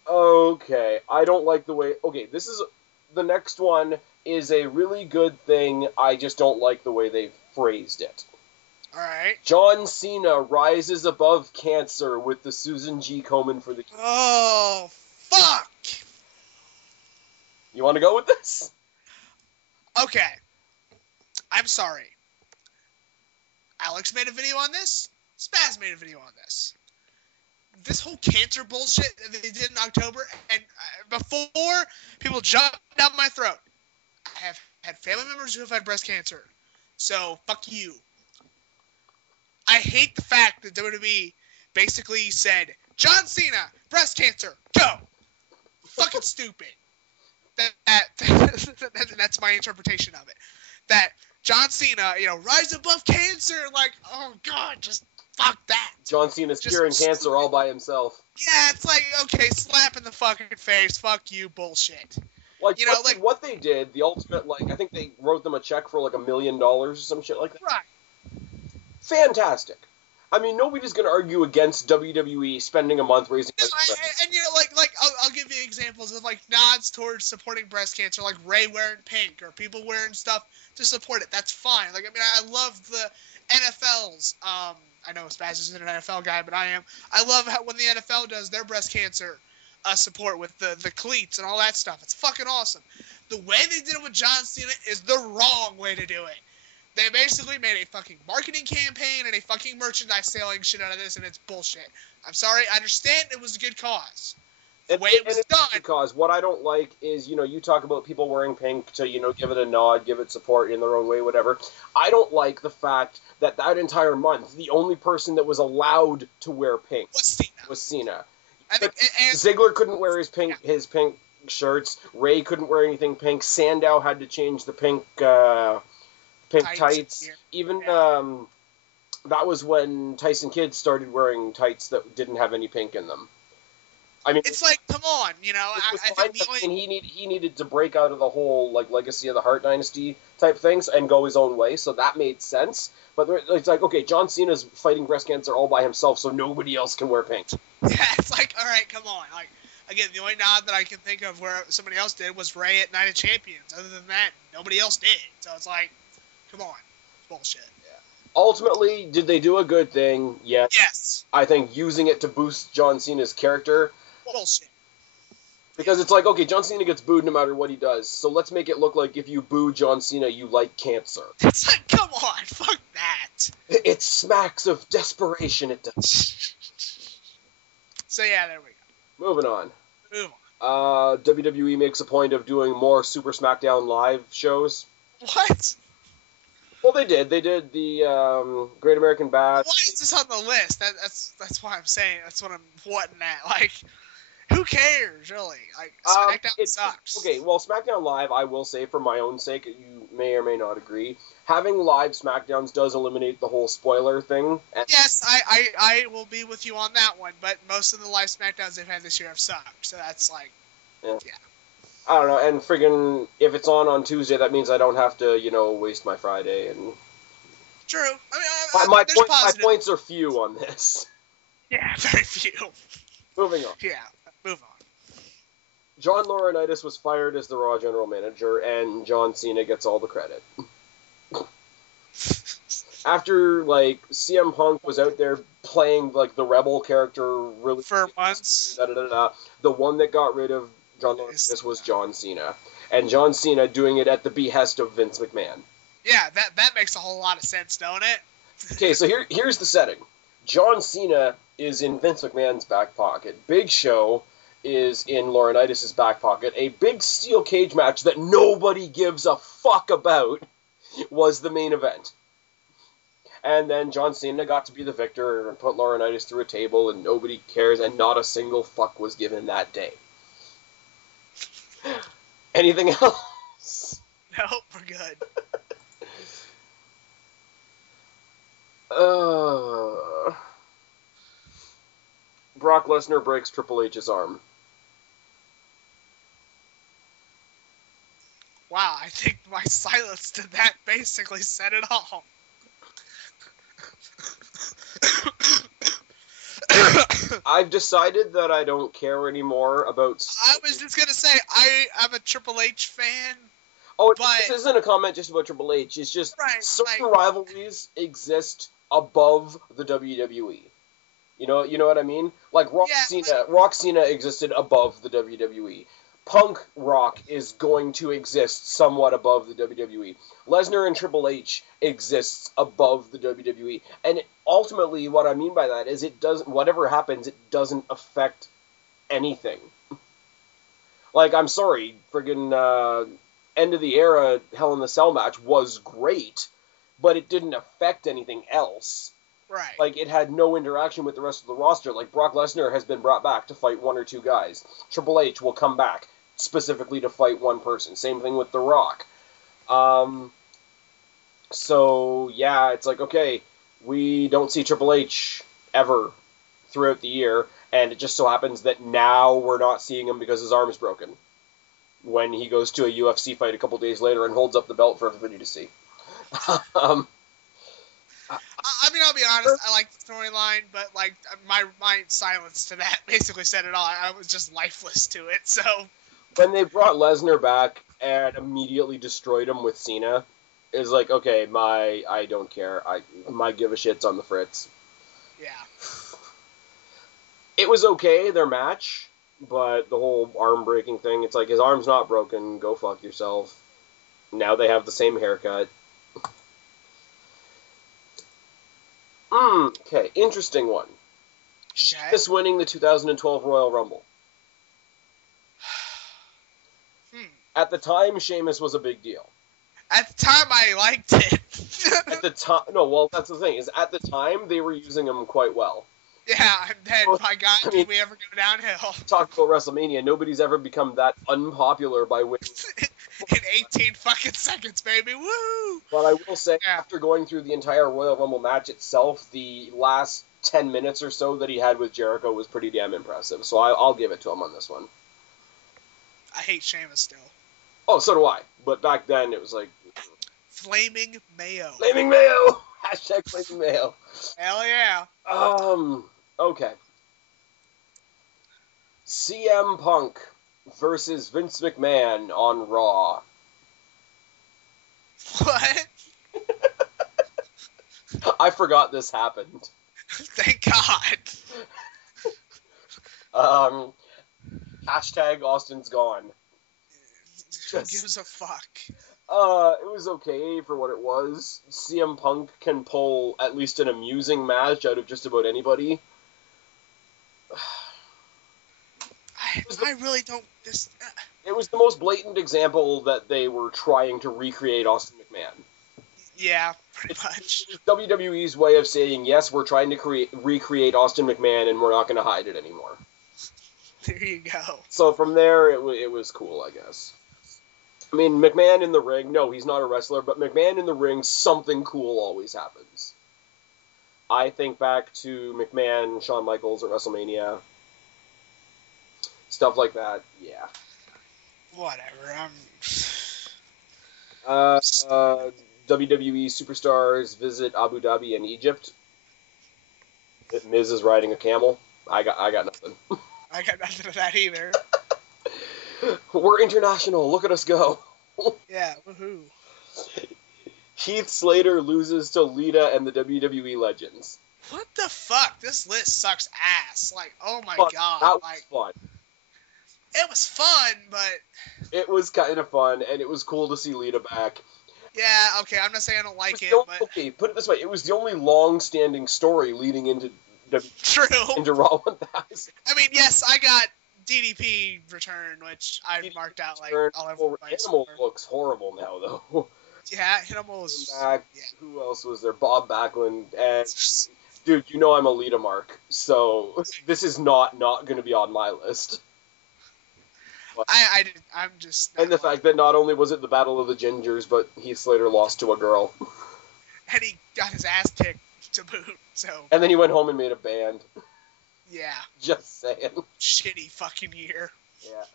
Okay, I don't like the way... Okay, this is... The next one is a really good thing, I just don't like the way they phrased it. Alright. John Cena rises above cancer with the Susan G. Komen for the... Oh, fuck! You want to go with this? Okay. I'm sorry. Alex made a video on this. Spaz made a video on this. This whole cancer bullshit that they did in October, and before people jumped down my throat, I have had family members who have had breast cancer. So, fuck you. I hate the fact that WWE basically said, John Cena, breast cancer, go! Fucking stupid. That's my interpretation of it. That John Cena, rise above cancer, like, oh god, just fuck that. John Cena's curing cancer all by himself. Yeah, it's like, okay, slap in the fucking face, fuck you, bullshit. Like, what they did, the ultimate, I think they wrote them a check for $1 million or some shit like that. Right. Fantastic. I mean, nobody's going to argue against WWE spending a month raising... And I'll give you examples of, nods towards supporting breast cancer, like Ray wearing pink, or people wearing stuff to support it. That's fine. I love the NFL's, I know Spaz isn't an NFL guy, but I am. I love how when the NFL does their breast cancer support with the cleats and all that stuff. It's fucking awesome. The way they did it with John Cena is the wrong way to do it. They basically made a fucking marketing campaign and a fucking merchandise selling shit out of this, and it's bullshit. I'm sorry. I understand it was a good cause. The way it was done. Because what I don't like is, you talk about people wearing pink to, give it a nod, give it support in their own way, whatever. I don't like the fact that entire month, the only person that was allowed to wear pink was Cena. And Ziggler couldn't wear his pink shirts. Ray couldn't wear anything pink. Sandow had to change the pink tights. Even that was when Tyson Kidd started wearing tights that didn't have any pink in them. I mean, it's like, come on, I think he needed to break out of the whole legacy of the Hart Dynasty type things and go his own way, so that made sense. But it's like, okay, John Cena's fighting breast cancer all by himself, so nobody else can wear pink. Yeah, it's like, all right, come on. Again, the only nod that I can think of where somebody else did was Ray at Night of Champions. Other than that, nobody else did. So it's like, come on, it's bullshit. Yeah. Ultimately, did they do a good thing? Yes. Yes. I think using it to boost John Cena's character. Bullshit. Because it's like, okay, John Cena gets booed no matter what he does, so let's make it look like if you boo John Cena, you like cancer. It's like, come on, fuck that. It smacks of desperation, it does. So yeah, there we go. Moving on. Move on. WWE makes a point of doing more Super SmackDown Live shows. What? Well, they did. They did the Great American Bash. Why is this on the list? That's why I'm saying. That's what I'm wanting at. Who cares, really? SmackDown sucks. Okay, well, SmackDown Live, I will say, for my own sake, you may or may not agree, having live SmackDowns does eliminate the whole spoiler thing. Yes, I will be with you on that one, but most of the live SmackDowns they've had this year have sucked, so that's yeah. I don't know, and friggin' if it's on Tuesday, that means I don't have to, waste my Friday. And true. I mean, my points are few on this. Yeah, very few. Moving on. Yeah, move on. John Laurinaitis was fired as the Raw general manager, and John Cena gets all the credit. After, like, CM Punk was out there playing, like, the rebel character really... For months. The one that got rid of John Laurinaitis was John Cena. And John Cena doing it at the behest of Vince McMahon. Yeah, that makes a whole lot of sense, don't it? Okay, so here's the setting. John Cena is in Vince McMahon's back pocket. Big Show is in Laurinaitis' back pocket. A big steel cage match that nobody gives a fuck about was the main event. And then John Cena got to be the victor and put Laurinaitis through a table, and nobody cares, and not a single fuck was given that day. Anything else? Nope, we're good. Brock Lesnar breaks Triple H's arm. Wow, I think my silence to that basically said it all. I've decided that I don't care anymore about... I was just going to say, I'm a Triple H fan. Oh, but... this isn't a comment just about Triple H. It's just certain like... rivalries exist above the WWE. You know what I mean? Like Rock Cena existed above the WWE. Punk Rock is going to exist somewhat above the WWE. Lesnar and Triple H exists above the WWE. And ultimately, what I mean by that is whatever happens, it doesn't affect anything. Like, I'm sorry, friggin' end of the era Hell in a Cell match was great, but it didn't affect anything else. Right. Like, it had no interaction with the rest of the roster. Like, Brock Lesnar has been brought back to fight one or two guys. Triple H will come back specifically to fight one person. Same thing with The Rock. So, yeah, it's like, okay, we don't see Triple H ever throughout the year, and it just so happens that now we're not seeing him because his arm is broken. When he goes to a UFC fight a couple days later and holds up the belt for everybody to see. I mean, I'll be honest, I like the storyline, but, like, my silence to that basically said it all. I was just lifeless to it, so... When they brought Lesnar back and immediately destroyed him with Cena, it was like, okay, I don't care. My give a shit's on the fritz. Yeah. It was okay, their match, but the whole arm-breaking thing, it's like, his arm's not broken, go fuck yourself. Now they have the same haircut. Okay, interesting one. Sheamus winning the 2012 Royal Rumble. At the time, Sheamus was a big deal. At the time, I liked it. At the time, no, well, that's the thing, is at the time, they were using him quite well. Yeah, and then, my God, did we ever go downhill? Talk about WrestleMania, nobody's ever become that unpopular by winning. In 18 fucking seconds, baby, woo! But I will say, after going through the entire Royal Rumble match itself, the last 10 minutes or so that he had with Jericho was pretty damn impressive. So I'll give it to him on this one. I hate Sheamus still. Oh, so do I. But back then, it was like... Flaming Mayo. Flaming Mayo! Hashtag Flaming Mayo. Hell yeah. Okay. CM Punk versus Vince McMahon on Raw. What? I forgot this happened. Thank God. Hashtag Austin's gone. Who gives a fuck? It was okay for what it was. CM Punk can pull at least an amusing match out of just about anybody. I really don't... It was the most blatant example that they were trying to recreate Austin McMahon. Yeah, pretty much. It's WWE's way of saying, yes, we're trying to recreate Austin McMahon, and we're not going to hide it anymore. There you go. So from there, it was cool, I guess. I mean, McMahon in the ring, no, he's not a wrestler, but McMahon in the ring, something cool always happens. I think back to McMahon, Shawn Michaels at WrestleMania. Stuff like that, yeah. Whatever, WWE superstars visit Abu Dhabi and Egypt. Miz is riding a camel. I got nothing. I got nothing of that either. We're international. Look at us go. Yeah, woohoo. Heath Slater loses to Lita and the WWE Legends. What the fuck? This list sucks ass. Like, oh my But god. that was Like, fun. it was fun, but It was kind of fun, and it was cool to see Lita back. yeah, okay, I'm not saying I don't like it, but Okay, put it this way: it was the only long-standing story leading into true. into Raw 1000. I mean, yes, I got DDP Return, which I marked out like all over my Animal looks horrible now, though. Yeah, Animals. Back. Yeah. Who else was there? Bob Backlund and dude, you know I'm a Lita mark, so this is not going to be on my list. But, I'm just. and the fact that not only was it the Battle of the Gingers, but Heath Slater lost to a girl. And he got his ass kicked to boot, so. And then he went home and made a band. Yeah. Just saying. Shitty fucking year. Yeah.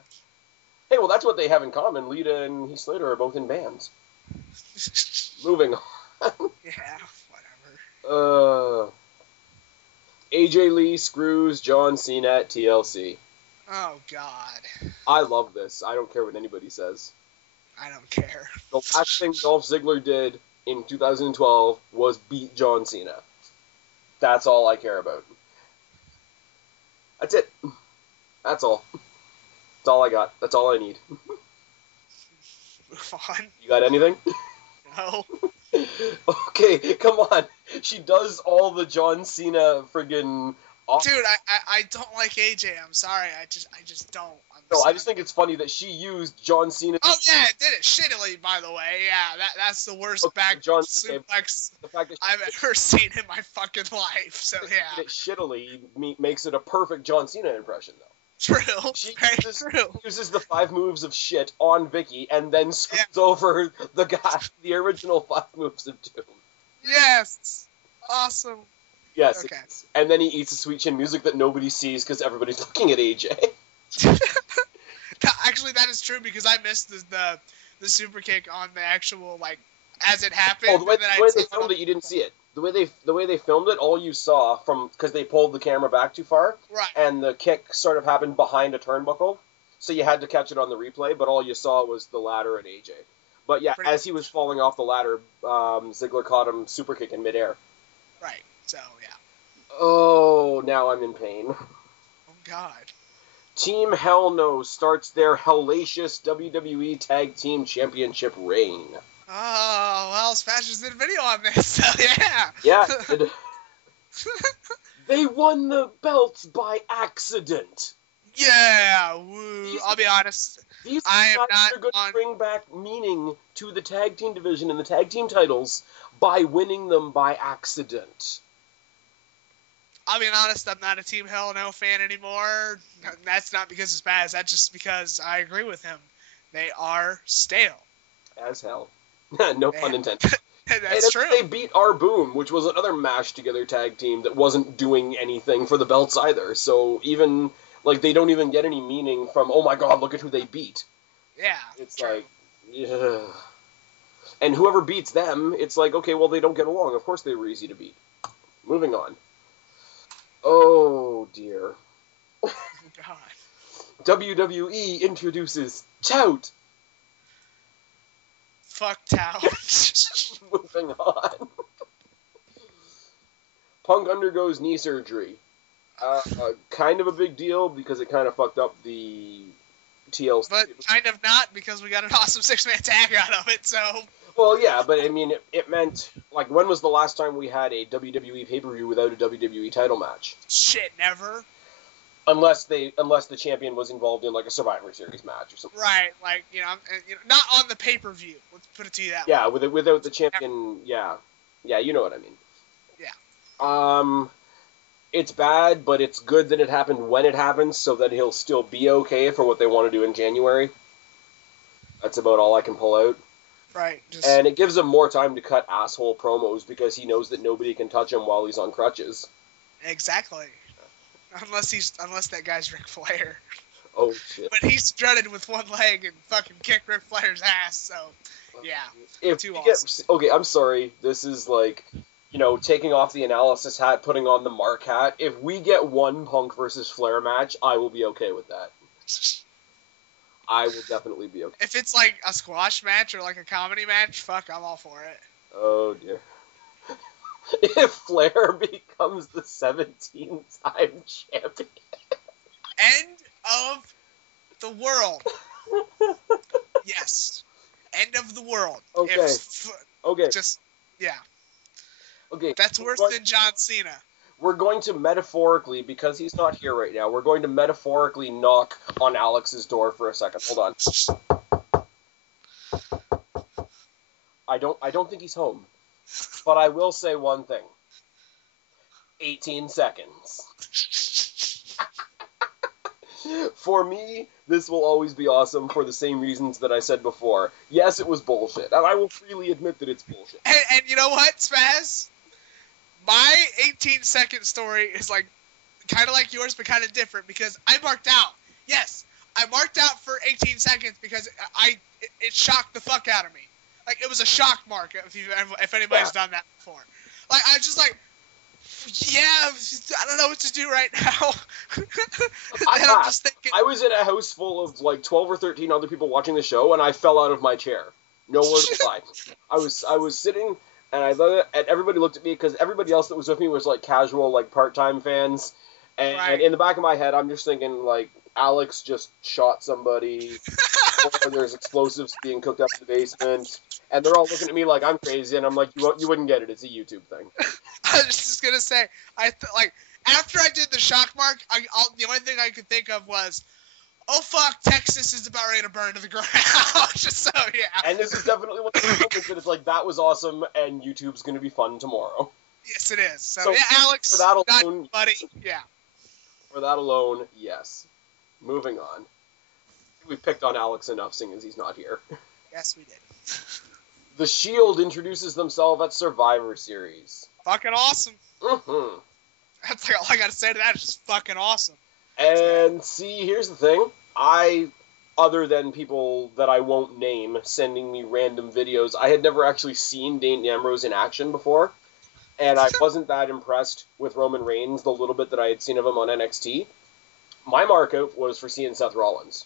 Hey, well, that's what they have in common. Lita and Heath Slater are both in bands. Moving on. Yeah, whatever. AJ Lee screws John Cena at TLC. Oh, God. I love this. I don't care what anybody says. I don't care. The last thing Dolph Ziggler did in 2012 was beat John Cena. That's all I care about. That's it. That's all. That's all I got. That's all I need. Move on. You got anything? No. Okay, come on. She does all the John Cena friggin' Dude, I don't like AJ. I'm sorry. I just don't. I just think it's funny that she used John Cena. Oh yeah, it did it shittily, by the way. Yeah, that's the worst back John suplex the fact that I've ever seen in my fucking life. So yeah. It shittily makes it a perfect John Cena impression, though. True. She True. uses the 5 moves of shit on Vicky and then screws over the original 5 moves of Doom. Yes. Awesome. Yes. Okay. And then he eats the sweet chin music that nobody sees because everybody's looking at AJ. Actually, that is true because I missed the super kick on the actual, like, as it happened. Oh, the way they filmed it, you didn't see it. The way they filmed it, all you saw because they pulled the camera back too far, right? And the kick sort of happened behind a turnbuckle, so you had to catch it on the replay. But all you saw was the ladder and AJ. But yeah, as he was falling off the ladder, Ziggler caught him super kick in midair. Right. So yeah. Oh, now I'm in pain. Oh God. Team Hell No starts their hellacious WWE Tag Team Championship reign. Oh, well, Spaz just did a video on this, so yeah. Yeah. They won the belts by accident. Yeah, woo. I'll be honest. These I am guys not are going to bring back meaning to the tag team division and the tag team titles by winning them by accident. I'll be honest, I'm not a Team Hell No fan anymore. That's not because of Spaz. That's just because I agree with him. They are stale. As hell. No pun intended. That's true. They beat Our Boom, which was another mashed together tag team that wasn't doing anything for the belts either. So even, like, they don't even get any meaning from, oh my god, look at who they beat. Yeah. It's true. like, yeah. And whoever beats them, it's like, okay, well, they don't get along. Of course they were easy to beat. Moving on. Oh, dear. Oh, God. WWE introduces Tout. Fuck Tout. Moving on. Punk undergoes knee surgery. Kind of a big deal because it kind of fucked up the TLC. But kind of not because we got an awesome 6-man tag out of it, so... Well, yeah, but I mean, it meant, like, when was the last time we had a WWE pay-per-view without a WWE title match? Shit, never. Unless the champion was involved in, like, a Survivor Series match or something. Right, like, not on the pay-per-view. Let's put it to you that way. Yeah, without the champion, yeah. Yeah, you know what I mean. Yeah. It's bad, but it's good that it happened when it happened so that he'll still be okay for what they want to do in January. That's about all I can pull out. Right. And it gives him more time to cut asshole promos because he knows that nobody can touch him while he's on crutches. Exactly. Unless that guy's Ric Flair. Oh, shit. But he strutted with one leg and fucking kicked Ric Flair's ass, so, yeah. Okay, I'm sorry. This is like, taking off the analysis hat, putting on the Mark hat. If we get one Punk versus Flair match, I will be okay with that. I will definitely be okay. If it's like a squash match or like a comedy match, fuck, I'm all for it. Oh, dear. If Flair becomes the 17-time champion. End of the world. Yes. End of the world. Okay. Okay. Just, yeah. Okay. That's worse than John Cena. We're going to metaphorically, because he's not here right now, we're going to metaphorically knock on Alex's door for a second. Hold on. I don't think he's home. But I will say one thing. 18 seconds. For me, this will always be awesome for the same reasons that I said before. Yes, it was bullshit, and I will freely admit that it's bullshit. And you know what, Spaz? My 18-second story is like kind of like yours, but kind of different because I marked out. Yes, I marked out for 18 seconds because it shocked the fuck out of me. Like, it was a shock mark if anybody's done that before. Like, I was just like, yeah, I don't know what to do right now. I'm just thinking. I was in a house full of like 12 or 13 other people watching the show, and I fell out of my chair. No word of lie. I was sitting, and and everybody looked at me because everybody else that was with me was like casual, like part-time fans. And in the back of my head, I'm just thinking like Alex just shot somebody, or there's explosives being cooked up in the basement. And they're all looking at me like I'm crazy, and I'm like, you wouldn't get it. It's a YouTube thing. I was just gonna say, after I did the shock mark, the only thing I could think of was, oh fuck, Texas is about ready to burn to the ground. Just so yeah. And this is definitely one of the moments that it's like that was awesome, and YouTube's gonna be fun tomorrow. Yes, it is. So yeah, Alex, for that alone, buddy, yeah. For that alone, yes. Moving on. We picked on Alex enough, seeing as he's not here. Yes, we did. The Shield introduces themselves at Survivor Series. Fucking awesome. Mm-hmm. That's like all I gotta say to that. It's just fucking awesome. And see, here's the thing. Other than people that I won't name sending me random videos, I had never actually seen Dean Ambrose in action before. And I wasn't that impressed with Roman Reigns, the little bit that I had seen of him on NXT. My markout was for seeing Seth Rollins.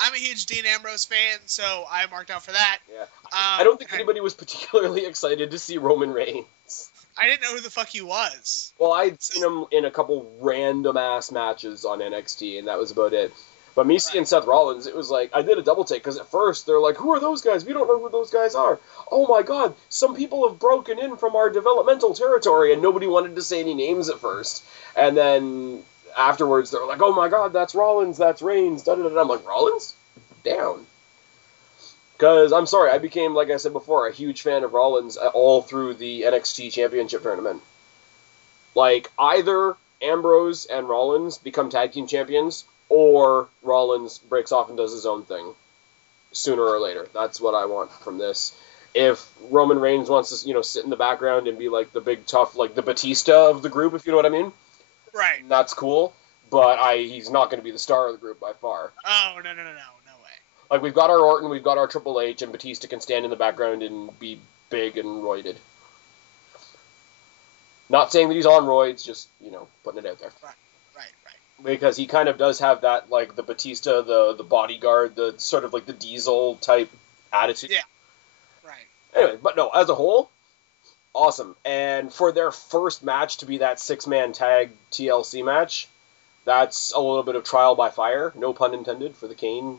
I'm a huge Dean Ambrose fan, so I marked out for that. Yeah. I don't think anybody was particularly excited to see Roman Reigns. I didn't know who the fuck he was. Well, I'd seen him in a couple random-ass matches on NXT, and that was about it. But me seeing Seth Rollins, it was like, I did a double take, because at first they're like, who are those guys? We don't know who those guys are. Oh my god, some people have broken in from our developmental territory, and nobody wanted to say any names at first. And then afterwards, they're like, oh my god, that's Rollins, that's Reigns, da-da-da. I'm like, Rollins? Down. Because, I'm sorry, I became, like I said before, a huge fan of Rollins all through the NXT Championship Tournament. Like, either Ambrose and Rollins become tag team champions, or Rollins breaks off and does his own thing. Sooner or later. That's what I want from this. If Roman Reigns wants to, sit in the background and be, like, the big tough, like, the Batista of the group, if you know what I mean. Right. That's cool, but he's not going to be the star of the group by far. Oh, no way. Like, we've got our Orton, we've got our Triple H, and Batista can stand in the background and be big and roided. Not saying that he's on roids, just, putting it out there. Right. Because he kind of does have that, like, the Batista, the bodyguard, the sort of, like, the Diesel type attitude. Yeah. Right. Anyway, but no, as a whole, awesome. And for their first match to be that 6-man tag TLC match, that's a little bit of trial by fire. No pun intended for the Kane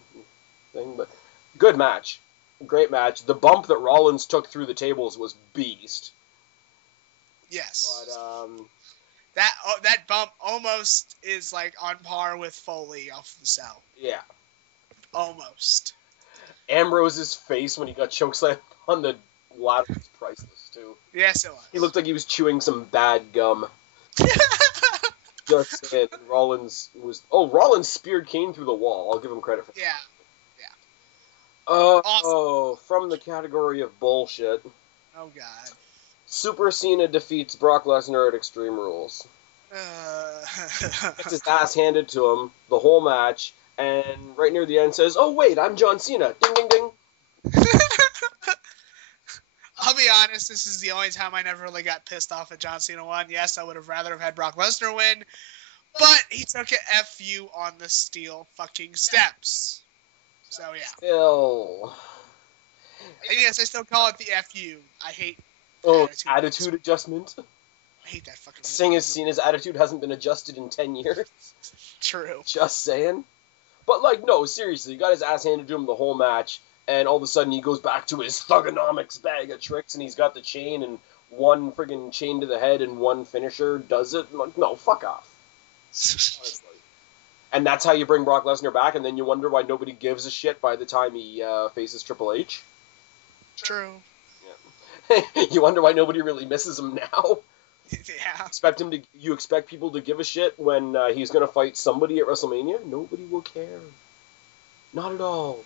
thing, but good match. Great match. The bump that Rollins took through the tables was beast. Yes. But, that bump almost is like on par with Foley off the cell. Yeah. Almost. Ambrose's face when he got chokeslammed on the ladder was priceless too. Yes, it was. He looked like he was chewing some bad gum. Just saying. Rollins speared Kane through the wall. I'll give him credit for that. Yeah. Awesome. From the category of bullshit. Oh god. Super Cena defeats Brock Lesnar at Extreme Rules. Gets his ass handed to him the whole match, and right near the end says, "Oh wait, I'm John Cena." Ding ding ding. I'll be honest, this is the only time I never really got pissed off at John Cena won. Yes, I would have rather have had Brock Lesnar win, but he took a FU on the steel fucking steps. So yeah. Still. And yes, I still call it the FU. I hate attitude adjustment. I hate that fucking Seeing as Cena's attitude hasn't been adjusted in 10 years. True. Just saying. But, like, no, seriously, he got his ass handed to him the whole match, and all of a sudden he goes back to his thugonomics bag of tricks, and he's got the chain, and one friggin' chain to the head and one finisher does it. Like, no, fuck off. Honestly. And that's how you bring Brock Lesnar back, and then you wonder why nobody gives a shit by the time he faces Triple H. True. Yeah. You wonder why nobody really misses him now. Yeah. You expect people to give a shit when he's going to fight somebody at WrestleMania? Nobody will care. Not at all.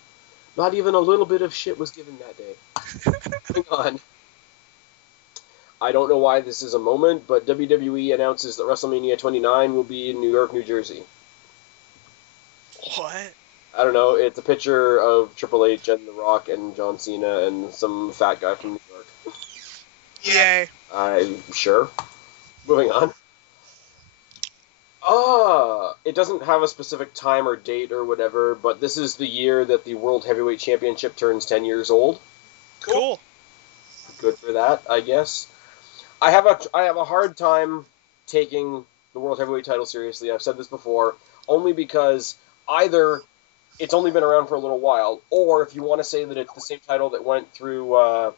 Not even a little bit of shit was given that day. Hang on. I don't know why this is a moment, but WWE announces that WrestleMania 29 will be in New York, New Jersey. What? I don't know. It's a picture of Triple H and The Rock and John Cena and some fat guy from New York. Yay. I'm sure. Moving on. It doesn't have a specific time or date or whatever, but this is the year that the World Heavyweight Championship turns 10 years old. Cool. Good for that, I guess. I have a hard time taking the World Heavyweight title seriously. I've said this before, only because either it's only been around for a little while, or if you want to say that it's the same title that went through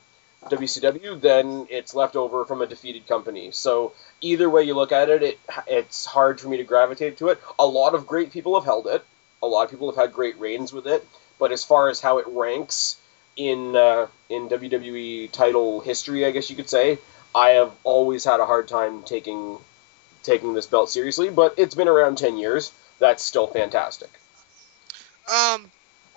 WCW, then it's left over from a defeated company. So either way you look at it, it's hard for me to gravitate to it. A lot of great people have held it. A lot of people have had great reigns with it. But as far as how it ranks in WWE title history, I guess you could say, I have always had a hard time taking this belt seriously. But it's been around 10 years. That's still fantastic.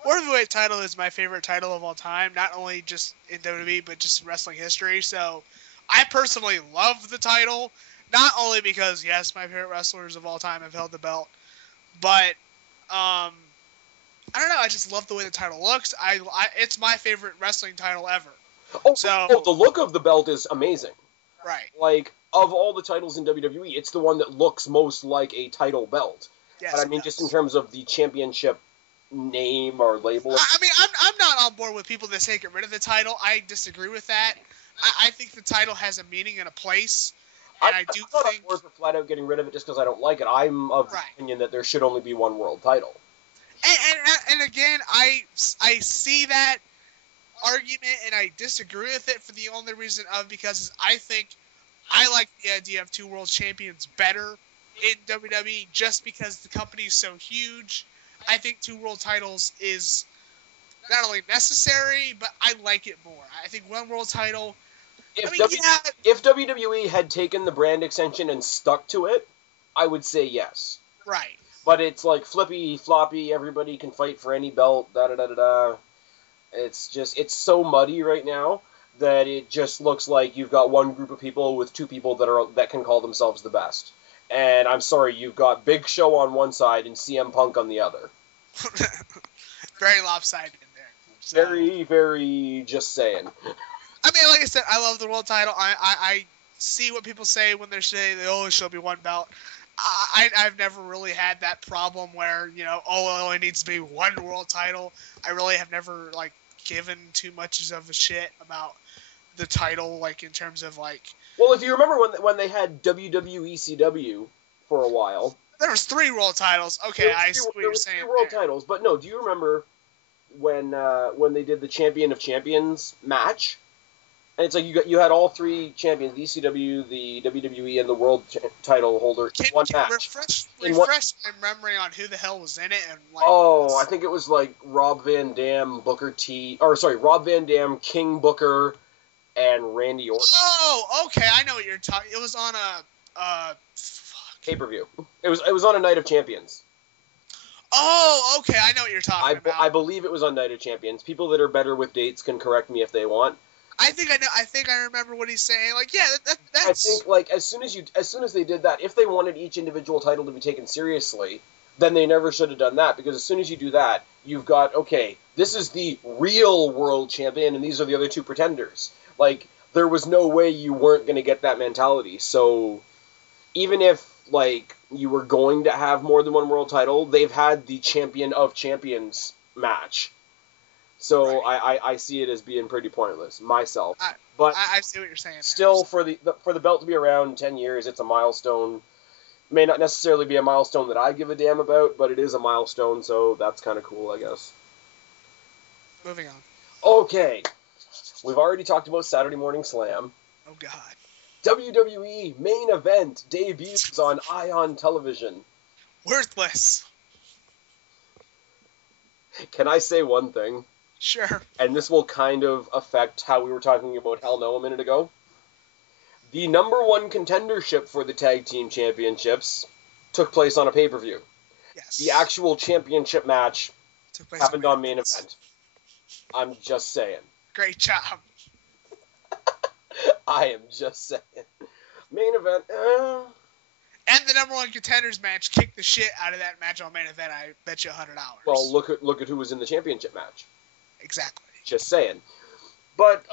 World Heavyweight title is my favorite title of all time, not only just in WWE, but just in wrestling history. So I personally love the title, not only because, yes, my favorite wrestlers of all time have held the belt, but I don't know, I just love the way the title looks. It's my favorite wrestling title ever. The look of the belt is amazing. Right. Like, of all the titles in WWE, it's the one that looks most like a title belt. Yes, but I mean, just in terms of the championship name or label. I mean, I'm not on board with people that say get rid of the title. I disagree with that. I think the title has a meaning and a place, and I'm not on board for flat out getting rid of it just because I don't like it. I'm of the opinion that there should only be one world title. And again, I see that argument and I disagree with it for the only reason because I think I like the idea of two world champions better in WWE just because the company is so huge. I think two world titles is not only necessary, but I like it more. I think one world title... If WWE had taken the brand extension and stuck to it, I would say yes. Right. But it's like flippy, floppy, everybody can fight for any belt, da-da-da-da-da. It's so muddy right now that it just looks like you've got one group of people with two people that can call themselves the best. And I'm sorry, you've got Big Show on one side and CM Punk on the other. Very lopsided in there. So. Very, very just saying. I mean, like I said, I love the world title. I see what people say when they're saying they always should be one belt. I've never really had that problem where, it only needs to be one world title. I really have never, given too much of a shit about the title, in terms of, Well, if you remember when they had WWECW for a while... There was 3 world titles. Okay, I see what you're saying. 3 world titles, but no, do you remember when they did the Champion of Champions match? And it's like you had all 3 champions, the ECW, the WWE, and the world title holder in one match. Refresh my memory on who the hell was in it. And I think it was Rob Van Dam, Rob Van Dam, King Booker, and Randy Orton. Oh, okay, I know what you're talking. It was on a pay-per-view. It was on a Night of Champions. Oh, okay, I know what you're talking about. I believe it was on Night of Champions. People that are better with dates can correct me if they want. I think I know. I think I remember what he's saying. That's. I think as soon as they did that, if they wanted each individual title to be taken seriously, then they never should have done that, because as soon as you do that, you've got, okay, this is the real world champion and these are the other 2 pretenders. There was no way you weren't going to get that mentality. So even if you were going to have more than one world title, they've had the Champion of Champions match. So Right. I see it as being pretty pointless myself. I But see what you're saying. still, for the belt to be around 10 years, it's a milestone. May not necessarily be a milestone that I give a damn about, but it is a milestone, so that's kind of cool, I guess. Moving on. Okay, we've already talked about Saturday Morning Slam. Oh God. WWE main event debuts on Ion Television. Worthless. Can I say one thing? Sure. And this will kind of affect how we were talking about Hell No a minute ago. The number one contendership for the tag team championships took place on a pay-per-view. Yes. The actual championship match Took place happened on main event. I'm just saying. Great job. I am just saying. Main event, And the number one contenders match kicked the shit out of that match on main event. I bet you $100. Well, look at who was in the championship match. Exactly. Just saying. But,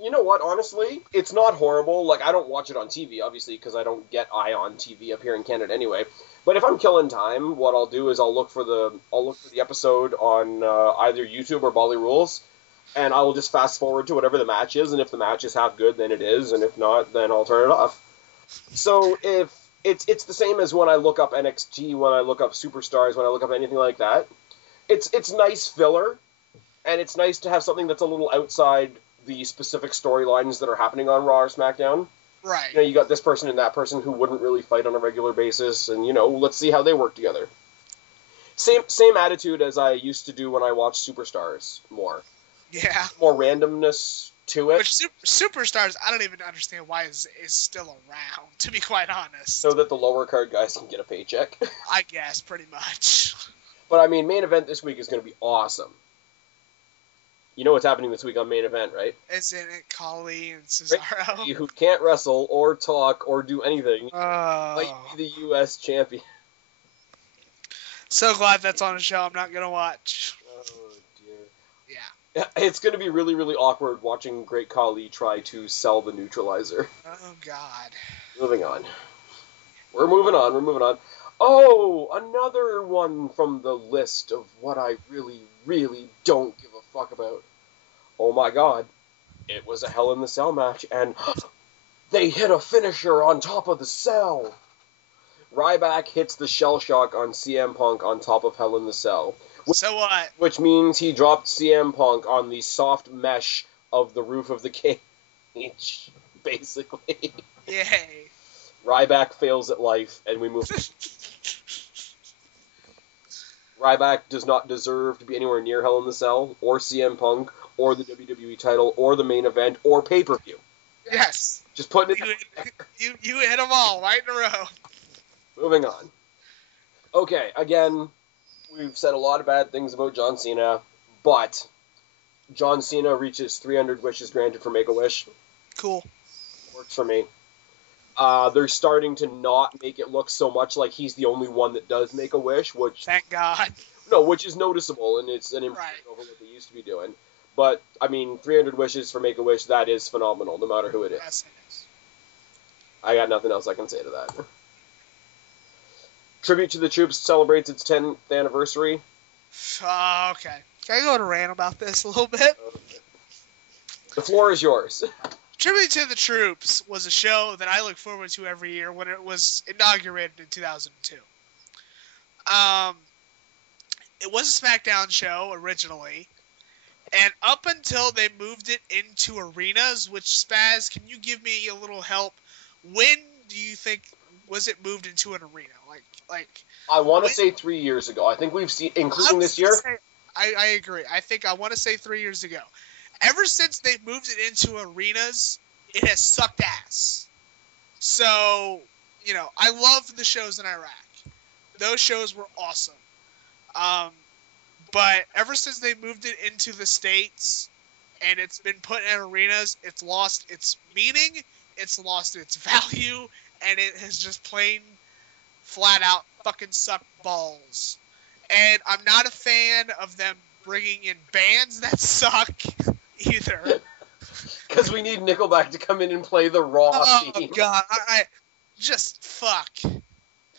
you know what, honestly, it's not horrible. Like, I don't watch it on TV, obviously, because I don't get Ion TV up here in Canada anyway. But if I'm killing time, what I'll do is I'll look for the episode on either YouTube or Bolly Rules, and I will just fast forward to whatever the match is, and if the match is half good, then it is, and if not, then I'll turn it off. So if it's the same as when I look up NXT, when I look up Superstars, when I look up anything like that. It's nice filler. And it's nice to have something that's a little outside the specific storylines that are happening on Raw or SmackDown. Right. You know, you got this person and that person who wouldn't really fight on a regular basis, and, you know, let's see how they work together. Same attitude as I used to do when I watched Superstars more. Yeah. More randomness to it. Which Superstars, I don't even understand why is still around, to be quite honest. So that the lower card guys can get a paycheck. I guess, pretty much. But, I mean, main event this week is going to be awesome. You know what's happening this week on main event, right? Isn't it Khali and Cesaro? Who can't wrestle or talk or do anything Oh. might be the U.S. champion. So glad that's on a show I'm not going to watch. Oh, dear. Yeah. It's going to be really, really awkward watching Great Khali try to sell the neutralizer. Oh, God. Moving on. We're moving on. Oh, another one from the list of what I really, really don't give a fuck about. Oh my God. It was a Hell in the Cell match, and they hit a finisher on top of the cell. Ryback hits the shell shock on CM Punk on top of Hell in the Cell. So what? Which means he dropped CM Punk on the soft mesh of the roof of the cage, basically. Yay. Ryback fails at life, and we move. Ryback does not deserve to be anywhere near Hell in the Cell, or CM Punk, or the WWE title, or the main event, or pay-per-view. Yes. Just putting it. You hit them all right in a row. Moving on. Okay, again, we've said a lot of bad things about John Cena, but John Cena reaches 300 wishes granted for Make-A-Wish. Cool. Works for me. They're starting to not make it look so much like he's the only one that does make a wish, which Thank God. which is noticeable, and it's an improvement over what they used to be doing. But I mean, 300 wishes for Make a Wish, that is phenomenal, no matter who it is. Yes, it is. I got nothing else I can say to that. Tribute to the Troops celebrates its 10th anniversary. Okay. Can I go on a rant about this a little bit? The floor is yours. Tribute to the Troops was a show that I look forward to every year when it was inaugurated in 2002. It was a SmackDown show originally, and up until they moved it into arenas, which Spaz, can you give me a little help? When do you think was it moved into an arena? Like I want to say 3 years ago. I think we've seen, including this year. I agree. I want to say 3 years ago. Ever since they moved it into arenas, it has sucked ass. So, you know, I love the shows in Iraq. Those shows were awesome. But ever since they moved it into the States and it's been put in arenas, it's lost its meaning, it's lost its value, and it has just plain flat out fucking sucked balls. And I'm not a fan of them bringing in bands that suck either. Because we need Nickelback to come in and play the Raw theme. Oh, God. I just fuck.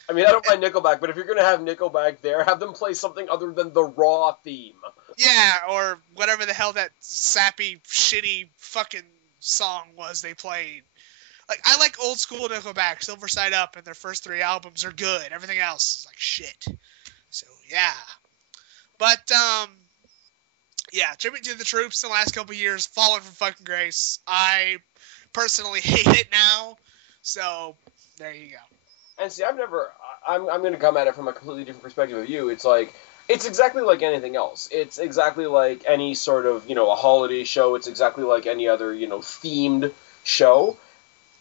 I mean, I don't mind Nickelback, but if you're going to have Nickelback there, have them play something other than the Raw theme. Yeah, or whatever the hell that sappy, shitty fucking song was they played. Like, I like old school Nickelback, Silver Side Up, and their first 3 albums are good. Everything else is like shit. So, yeah. But, yeah, tribute to the troops in the last couple years, fallen from fucking grace. I personally hate it now, so there you go. And see, I'm going to come at it from a completely different perspective of you. It's like, it's exactly like anything else. It's exactly like any sort of, a holiday show. It's exactly like any other, themed show.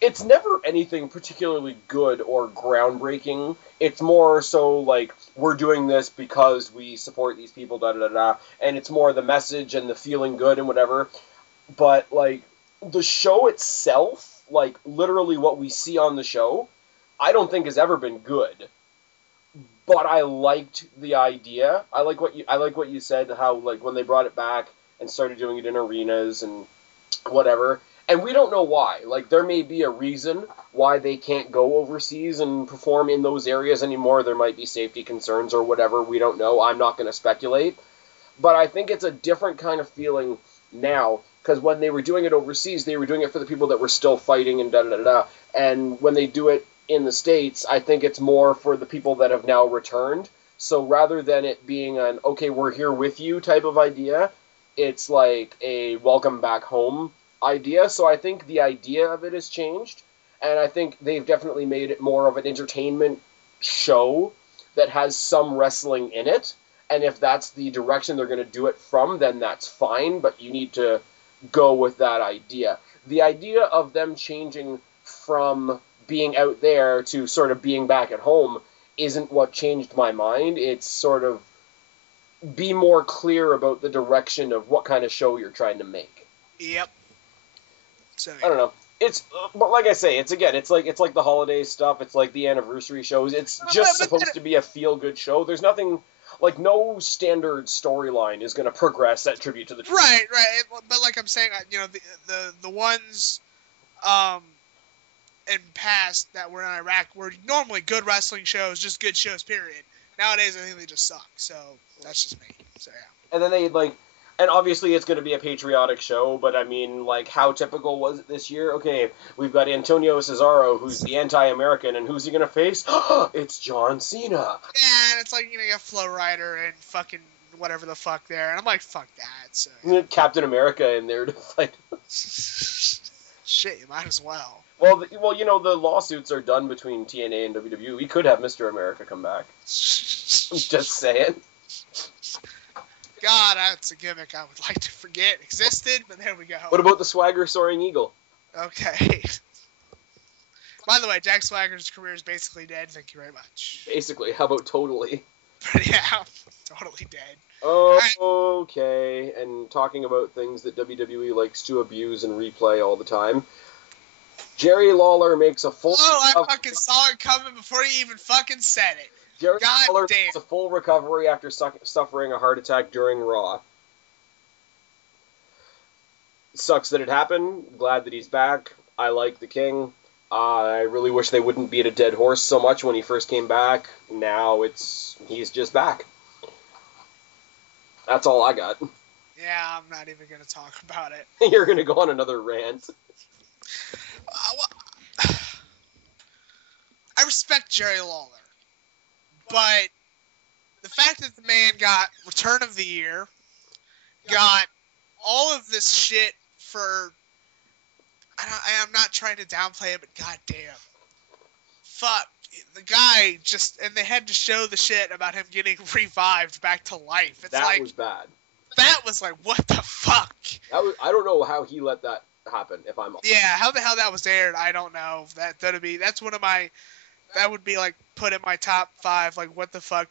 It's never anything particularly good or groundbreaking. It's more so like, we're doing this because we support these people, da-da-da-da, and it's more the message and the feeling good and whatever. But, like, the show itself, like, literally what we see on the show, I don't think has ever been good. But I liked the idea. I like what you said, how, like, when they brought it back and started doing it in arenas and whatever. And we don't know why. Like, there may be a reason why they can't go overseas and perform in those areas anymore. There might be safety concerns or whatever. We don't know. I'm not going to speculate. But I think it's a different kind of feeling now. Because when they were doing it overseas, they were doing it for the people that were still fighting and da-da-da-da. And when they do it in the States, I think it's more for the people that have now returned. So rather than it being an, okay, we're here with you type of idea, it's like a welcome back home idea. So I think the idea of it has changed, and I think they've definitely made it more of an entertainment show that has some wrestling in it, and if that's the direction they're going to do it from, then that's fine, but you need to go with that idea. The idea of them changing from being out there to sort of being back at home isn't what changed my mind. It's sort of be more clear about the direction of what kind of show you're trying to make. Yep. So, I don't know. It's, but like I say, it's like the holiday stuff. It's like the anniversary shows. It's just supposed to be a feel-good show. There's nothing, like, no standard storyline is going to progress that tribute to the troops. Right. But like I'm saying, the ones, in past that were in Iraq were normally good wrestling shows, just good shows, period. Nowadays, I think they just suck. So that's just me. So yeah. And then they and obviously it's going to be a patriotic show, but I mean, like, how typical was it this year? Okay, we've got Antonio Cesaro, who's the anti-American, and who's he going to face? It's John Cena. Yeah, and it's like, you have Flo Ryder and fucking whatever the fuck there, and I'm like, fuck that. So, Captain America in there to fight. Shit, you might as well. Well, the lawsuits are done between TNA and WWE. We could have Mr. America come back. I'm just saying. God, that's a gimmick I would like to forget existed, but there we go. What about the Swagger Soaring Eagle? Okay. By the way, Jack Swagger's career is basically dead. Thank you very much. Basically, how about totally? Yeah, totally dead. Okay, and talking about things that WWE likes to abuse and replay all the time. Jerry Lawler makes a full... Oh, I fucking saw it coming before you even fucking said it. Jerry Lawler makes a full recovery after suffering a heart attack during Raw. Sucks that it happened. Glad that he's back. I like the King. I really wish they wouldn't beat a dead horse so much when he first came back. Now he's just back. That's all I got. Yeah, I'm not even going to talk about it. You're going to go on another rant. I respect Jerry Lawler, but the fact that the man got Return of the Year, got all of this shit for... I'm not trying to downplay it, but goddamn. Fuck. The guy just... And they had to show the shit about him getting revived back to life. That was bad. That was like, what the fuck? I don't know how he let that happen, if I'm... Yeah, how the hell that was aired, I don't know. That's one of my... That would be, like, put in my top 5. Like, what the fuck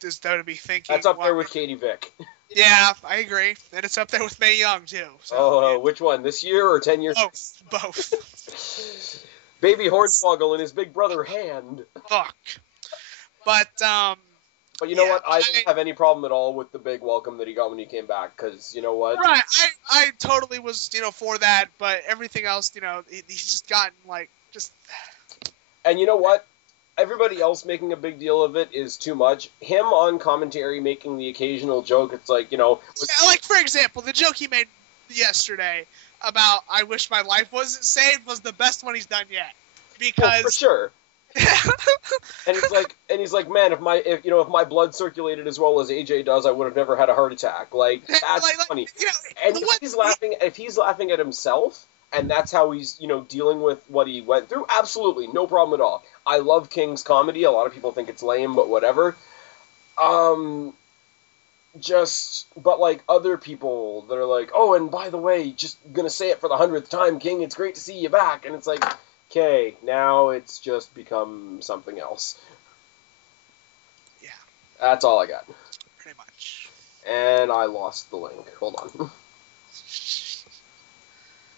does WWE thinking? That's up there with Katie Vick. Yeah, I agree. And it's up there with Mae Young, too. So, which one? This year or 10 years? Both. Baby Hornswoggle in his big brother hand. Fuck. But you know what? I don't have any problem at all with the big welcome that he got when he came back, because, you know what? Right, I totally was, for that, but everything else, he's just gotten, like, just... And you know what? everybody else making a big deal of it is too much. Him on commentary making the occasional joke, it's like, like, for example, the joke he made yesterday about I wish my life wasn't saved was the best one he's done yet. Because... Oh, for sure. And he's like, man, if my blood circulated as well as AJ does, I would have never had a heart attack. Like, that's funny. And if he's laughing at himself, and that's how he's, dealing with what he went through, absolutely, no problem at all. I love King's comedy. A lot of people think it's lame, but whatever. But like other people that are like, oh, and by the way, just gonna say it for the 100th time, King, it's great to see you back. And it's like, okay, now it's just become something else. Yeah. That's all I got. Pretty much. And I lost the link. Hold on.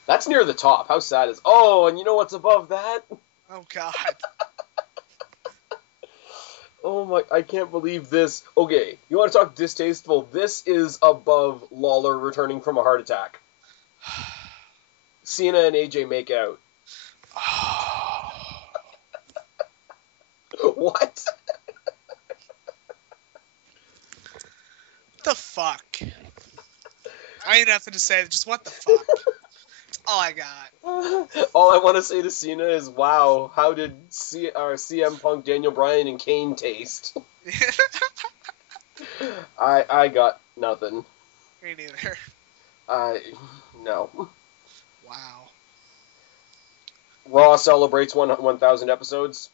That's near the top. How sad is... Oh, and you know what's above that? Oh, God. Oh, my... I can't believe this. Okay, you want to talk distasteful? This is above Lawler returning from a heart attack. Cena and AJ make out. What? The fuck? I ain't nothing to say. Just what the fuck? That's all I got. All I want to say to Cena is, wow, how did CM Punk, Daniel Bryan, and Kane taste? I got nothing. Me neither. No. Wow. Raw celebrates 1,000 episodes.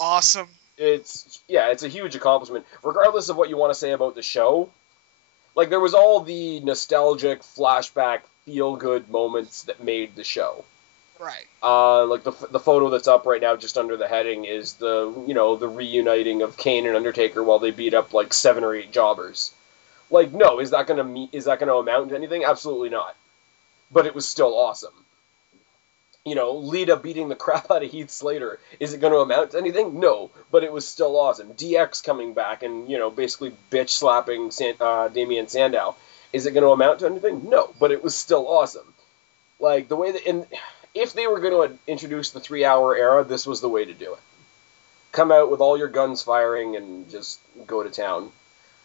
Awesome. It's a huge accomplishment. Regardless of what you want to say about the show, like, there was all the nostalgic, flashback, feel-good moments that made the show. Right. Like, the photo that's up right now just under the heading is the reuniting of Kane and Undertaker while they beat up, like, 7 or 8 jobbers. Like, no, is that gonna amount to anything? Absolutely not. But it was still awesome. Lita beating the crap out of Heath Slater. Is it going to amount to anything? No, but it was still awesome. DX coming back and, basically bitch-slapping Damian Sandow. Is it going to amount to anything? No, but it was still awesome. Like, the way that... And if they were going to introduce the 3-hour era, this was the way to do it. Come out with all your guns firing and just go to town.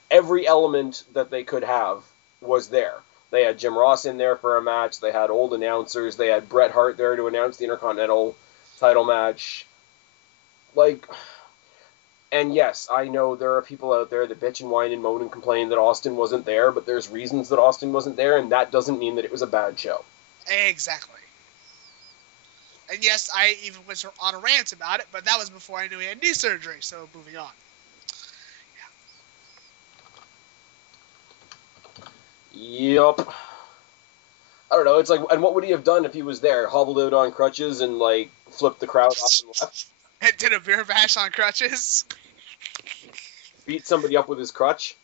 Every element that they could have was there. They had Jim Ross in there for a match. They had old announcers. They had Bret Hart there to announce the Intercontinental title match. Like, and yes, I know there are people out there that bitch and whine and moan and complain that Austin wasn't there, but there's reasons that Austin wasn't there, and that doesn't mean that it was a bad show. Exactly. And yes, I even went on a rant about it, but that was before I knew he had knee surgery, so moving on. Yup. I don't know, it's like, and what would he have done if he was there? Hobbled out on crutches and, like, flipped the crowd off and left? And did a beer bash on crutches? Beat somebody up with his crutch?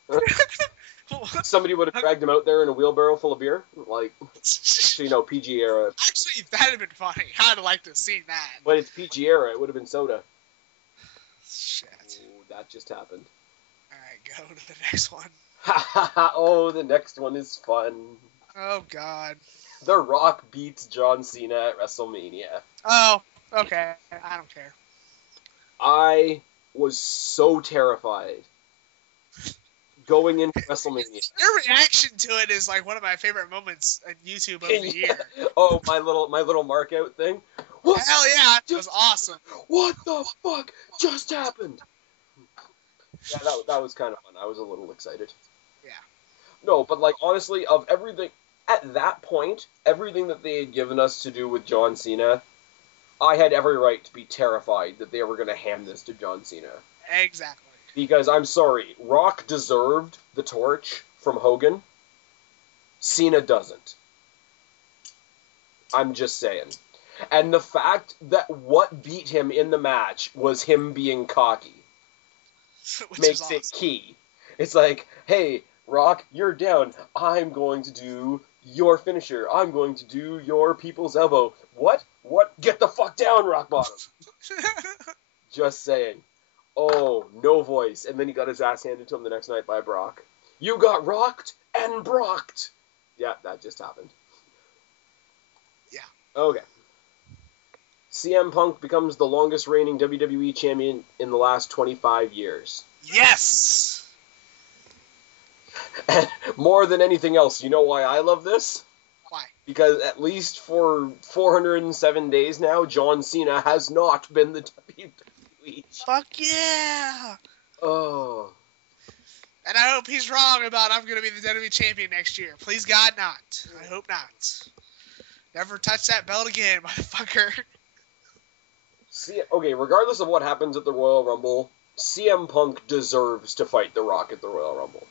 Somebody would have dragged him out there in a wheelbarrow full of beer? Like, so, PG era. Actually, that'd have been funny. I'd have liked to have seen that. But it's PG era, it would have been soda. Shit. Ooh, that just happened. Alright, go to the next one. Oh, the next one is fun. Oh, God. The Rock beats John Cena at WrestleMania. Oh, okay. I don't care. I was so terrified going into WrestleMania. Your reaction to it is like one of my favorite moments on YouTube of the year. Oh, my little mark out thing. What? Hell yeah, it was awesome. What the fuck just happened? Yeah, that was kind of fun. I was a little excited. Yeah. No, but like honestly, of everything at that point, everything that they had given us to do with John Cena, I had every right to be terrified that they were going to hand this to John Cena. Exactly. Because I'm sorry, Rock deserved the torch from Hogan. Cena doesn't. I'm just saying. And the fact that what beat him in the match was him being cocky makes awesome. It key. It's like, hey, Rock, you're down. I'm going to do your finisher. I'm going to do your people's elbow. What? Get the fuck down, Rock Bottom. Just saying. Oh, no voice. And then he got his ass handed to him the next night by Brock. You got rocked and brocked. Yeah, that just happened. Yeah. Okay. CM Punk becomes the longest reigning WWE champion in the last 25 years. Yes! And more than anything else, you know why I love this? Why? Because at least for 407 days now, John Cena has not been the WWE. Fuck yeah! Oh. And I hope he's wrong about I'm going to be the WWE champion next year. Please God not. I hope not. Never touch that belt again, motherfucker. Okay, regardless of what happens at the Royal Rumble, CM Punk deserves to fight The Rock at the Royal Rumble.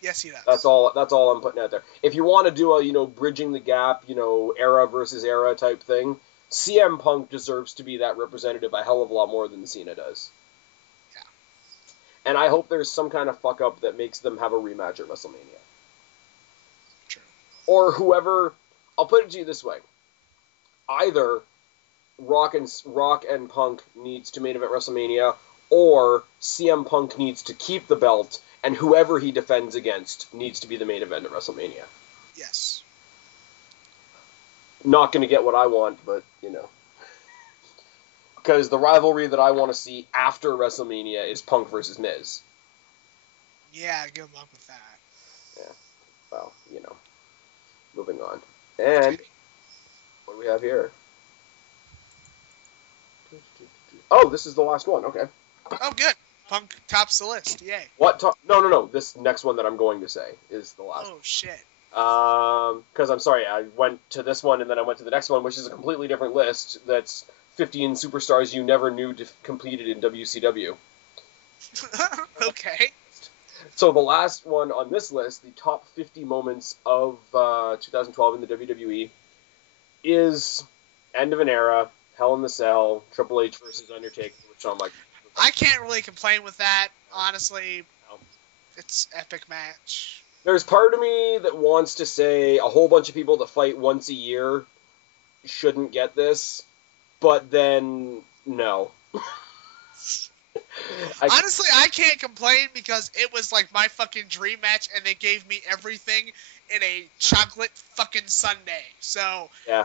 Yes, he does. That's all I'm putting out there. If you want to do a, bridging the gap, era versus era type thing, CM Punk deserves to be that representative a hell of a lot more than Cena does. And I hope there's some kind of fuck up that makes them have a rematch at WrestleMania. True. Or whoever, I'll put it to you this way. Either Rock and Punk needs to main event WrestleMania, or CM Punk needs to keep the belt, and whoever he defends against needs to be the main event at WrestleMania. Yes. Not going to get what I want, but, Because the rivalry that I want to see after WrestleMania is Punk versus Miz. Yeah, good luck with that. Yeah. Well, moving on. And what do we have here? Oh, this is the last one. Okay. Oh, good. Punk tops the list. Yay. What? No. This next one that I'm going to say is the last. Oh, shit. Because I'm sorry, I went to this one and then I went to the next one, which is a completely different list. That's 15 superstars you never knew competed in WCW. Okay. So the last one on this list, the top 50 moments of 2012 in the WWE, is End of an Era, Hell in the Cell, Triple H versus Undertaker, which I'm like... I can't really complain with that, honestly. No. It's epic match. There's part of me that wants to say a whole bunch of people that fight once a year shouldn't get this, but then, no. Honestly, I can't complain because it was like my fucking dream match and they gave me everything in a chocolate fucking sundae. So, yeah.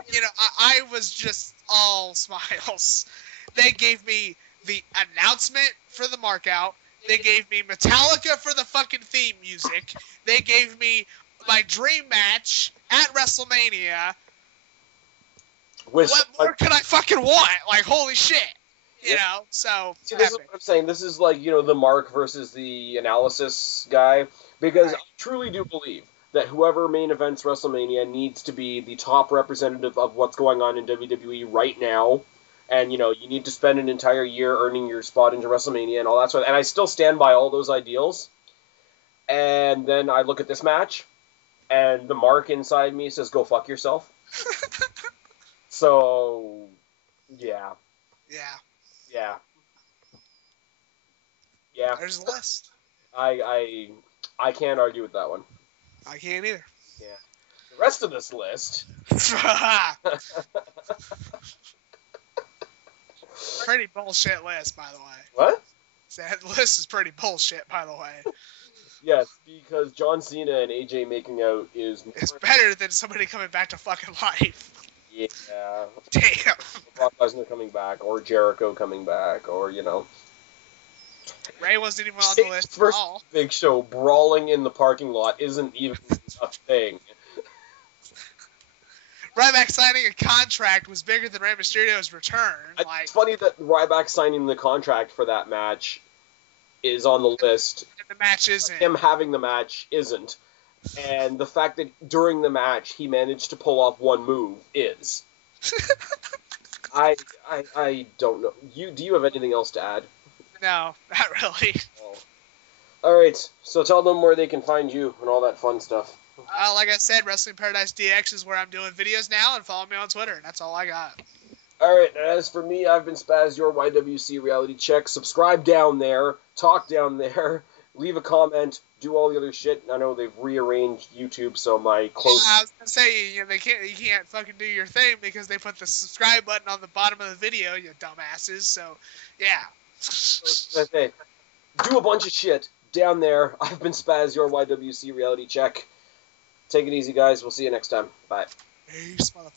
I was just all smiles. They gave me the announcement for the markout. They gave me Metallica for the fucking theme music. They gave me my dream match at WrestleMania. What more could I fucking want? Like, holy shit. So... See, this is what I'm saying. This is like, the Mark versus the analysis guy. Because I truly do believe that whoever main events WrestleMania needs to be the top representative of what's going on in WWE right now. And, you need to spend an entire year earning your spot into WrestleMania and all that sort of... And I still stand by all those ideals. And then I look at this match, and the Mark inside me says, go fuck yourself. So, yeah. Yeah. There's a list. I can't argue with that one. I can't either. Yeah. The rest of this list... Pretty bullshit list, by the way. What? That list is pretty bullshit, by the way. Yes, because John Cena and AJ making out is... It's better than somebody coming back to fucking life. Yeah. Damn. Brock Lesnar coming back, or Jericho coming back, or, Ray wasn't even on the list at all. Big Show brawling in the parking lot isn't even a thing. Ryback signing a contract was bigger than Rey Mysterio's return. It's funny that Ryback signing the contract for that match is on the list. And the match isn't. Him having the match isn't. And the fact that during the match he managed to pull off one move is. I don't know. Do you have anything else to add? No, not really. Oh. Alright, so tell them where they can find you and all that fun stuff. Like I said, Wrestling Paradise DX is where I'm doing videos now, and follow me on Twitter, and that's all I got. Alright, as for me, I've been Spaz, your YWC Reality Check. Subscribe down there, talk down there, leave a comment, do all the other shit. I know they've rearranged YouTube, so my close... I was going to say, you can't fucking do your thing because they put the subscribe button on the bottom of the video, you dumbasses, so, yeah. Do a bunch of shit down there. I've been Spaz, your YWC Reality Check. Take it easy, guys. We'll see you next time. Bye. Peace, motherfucker.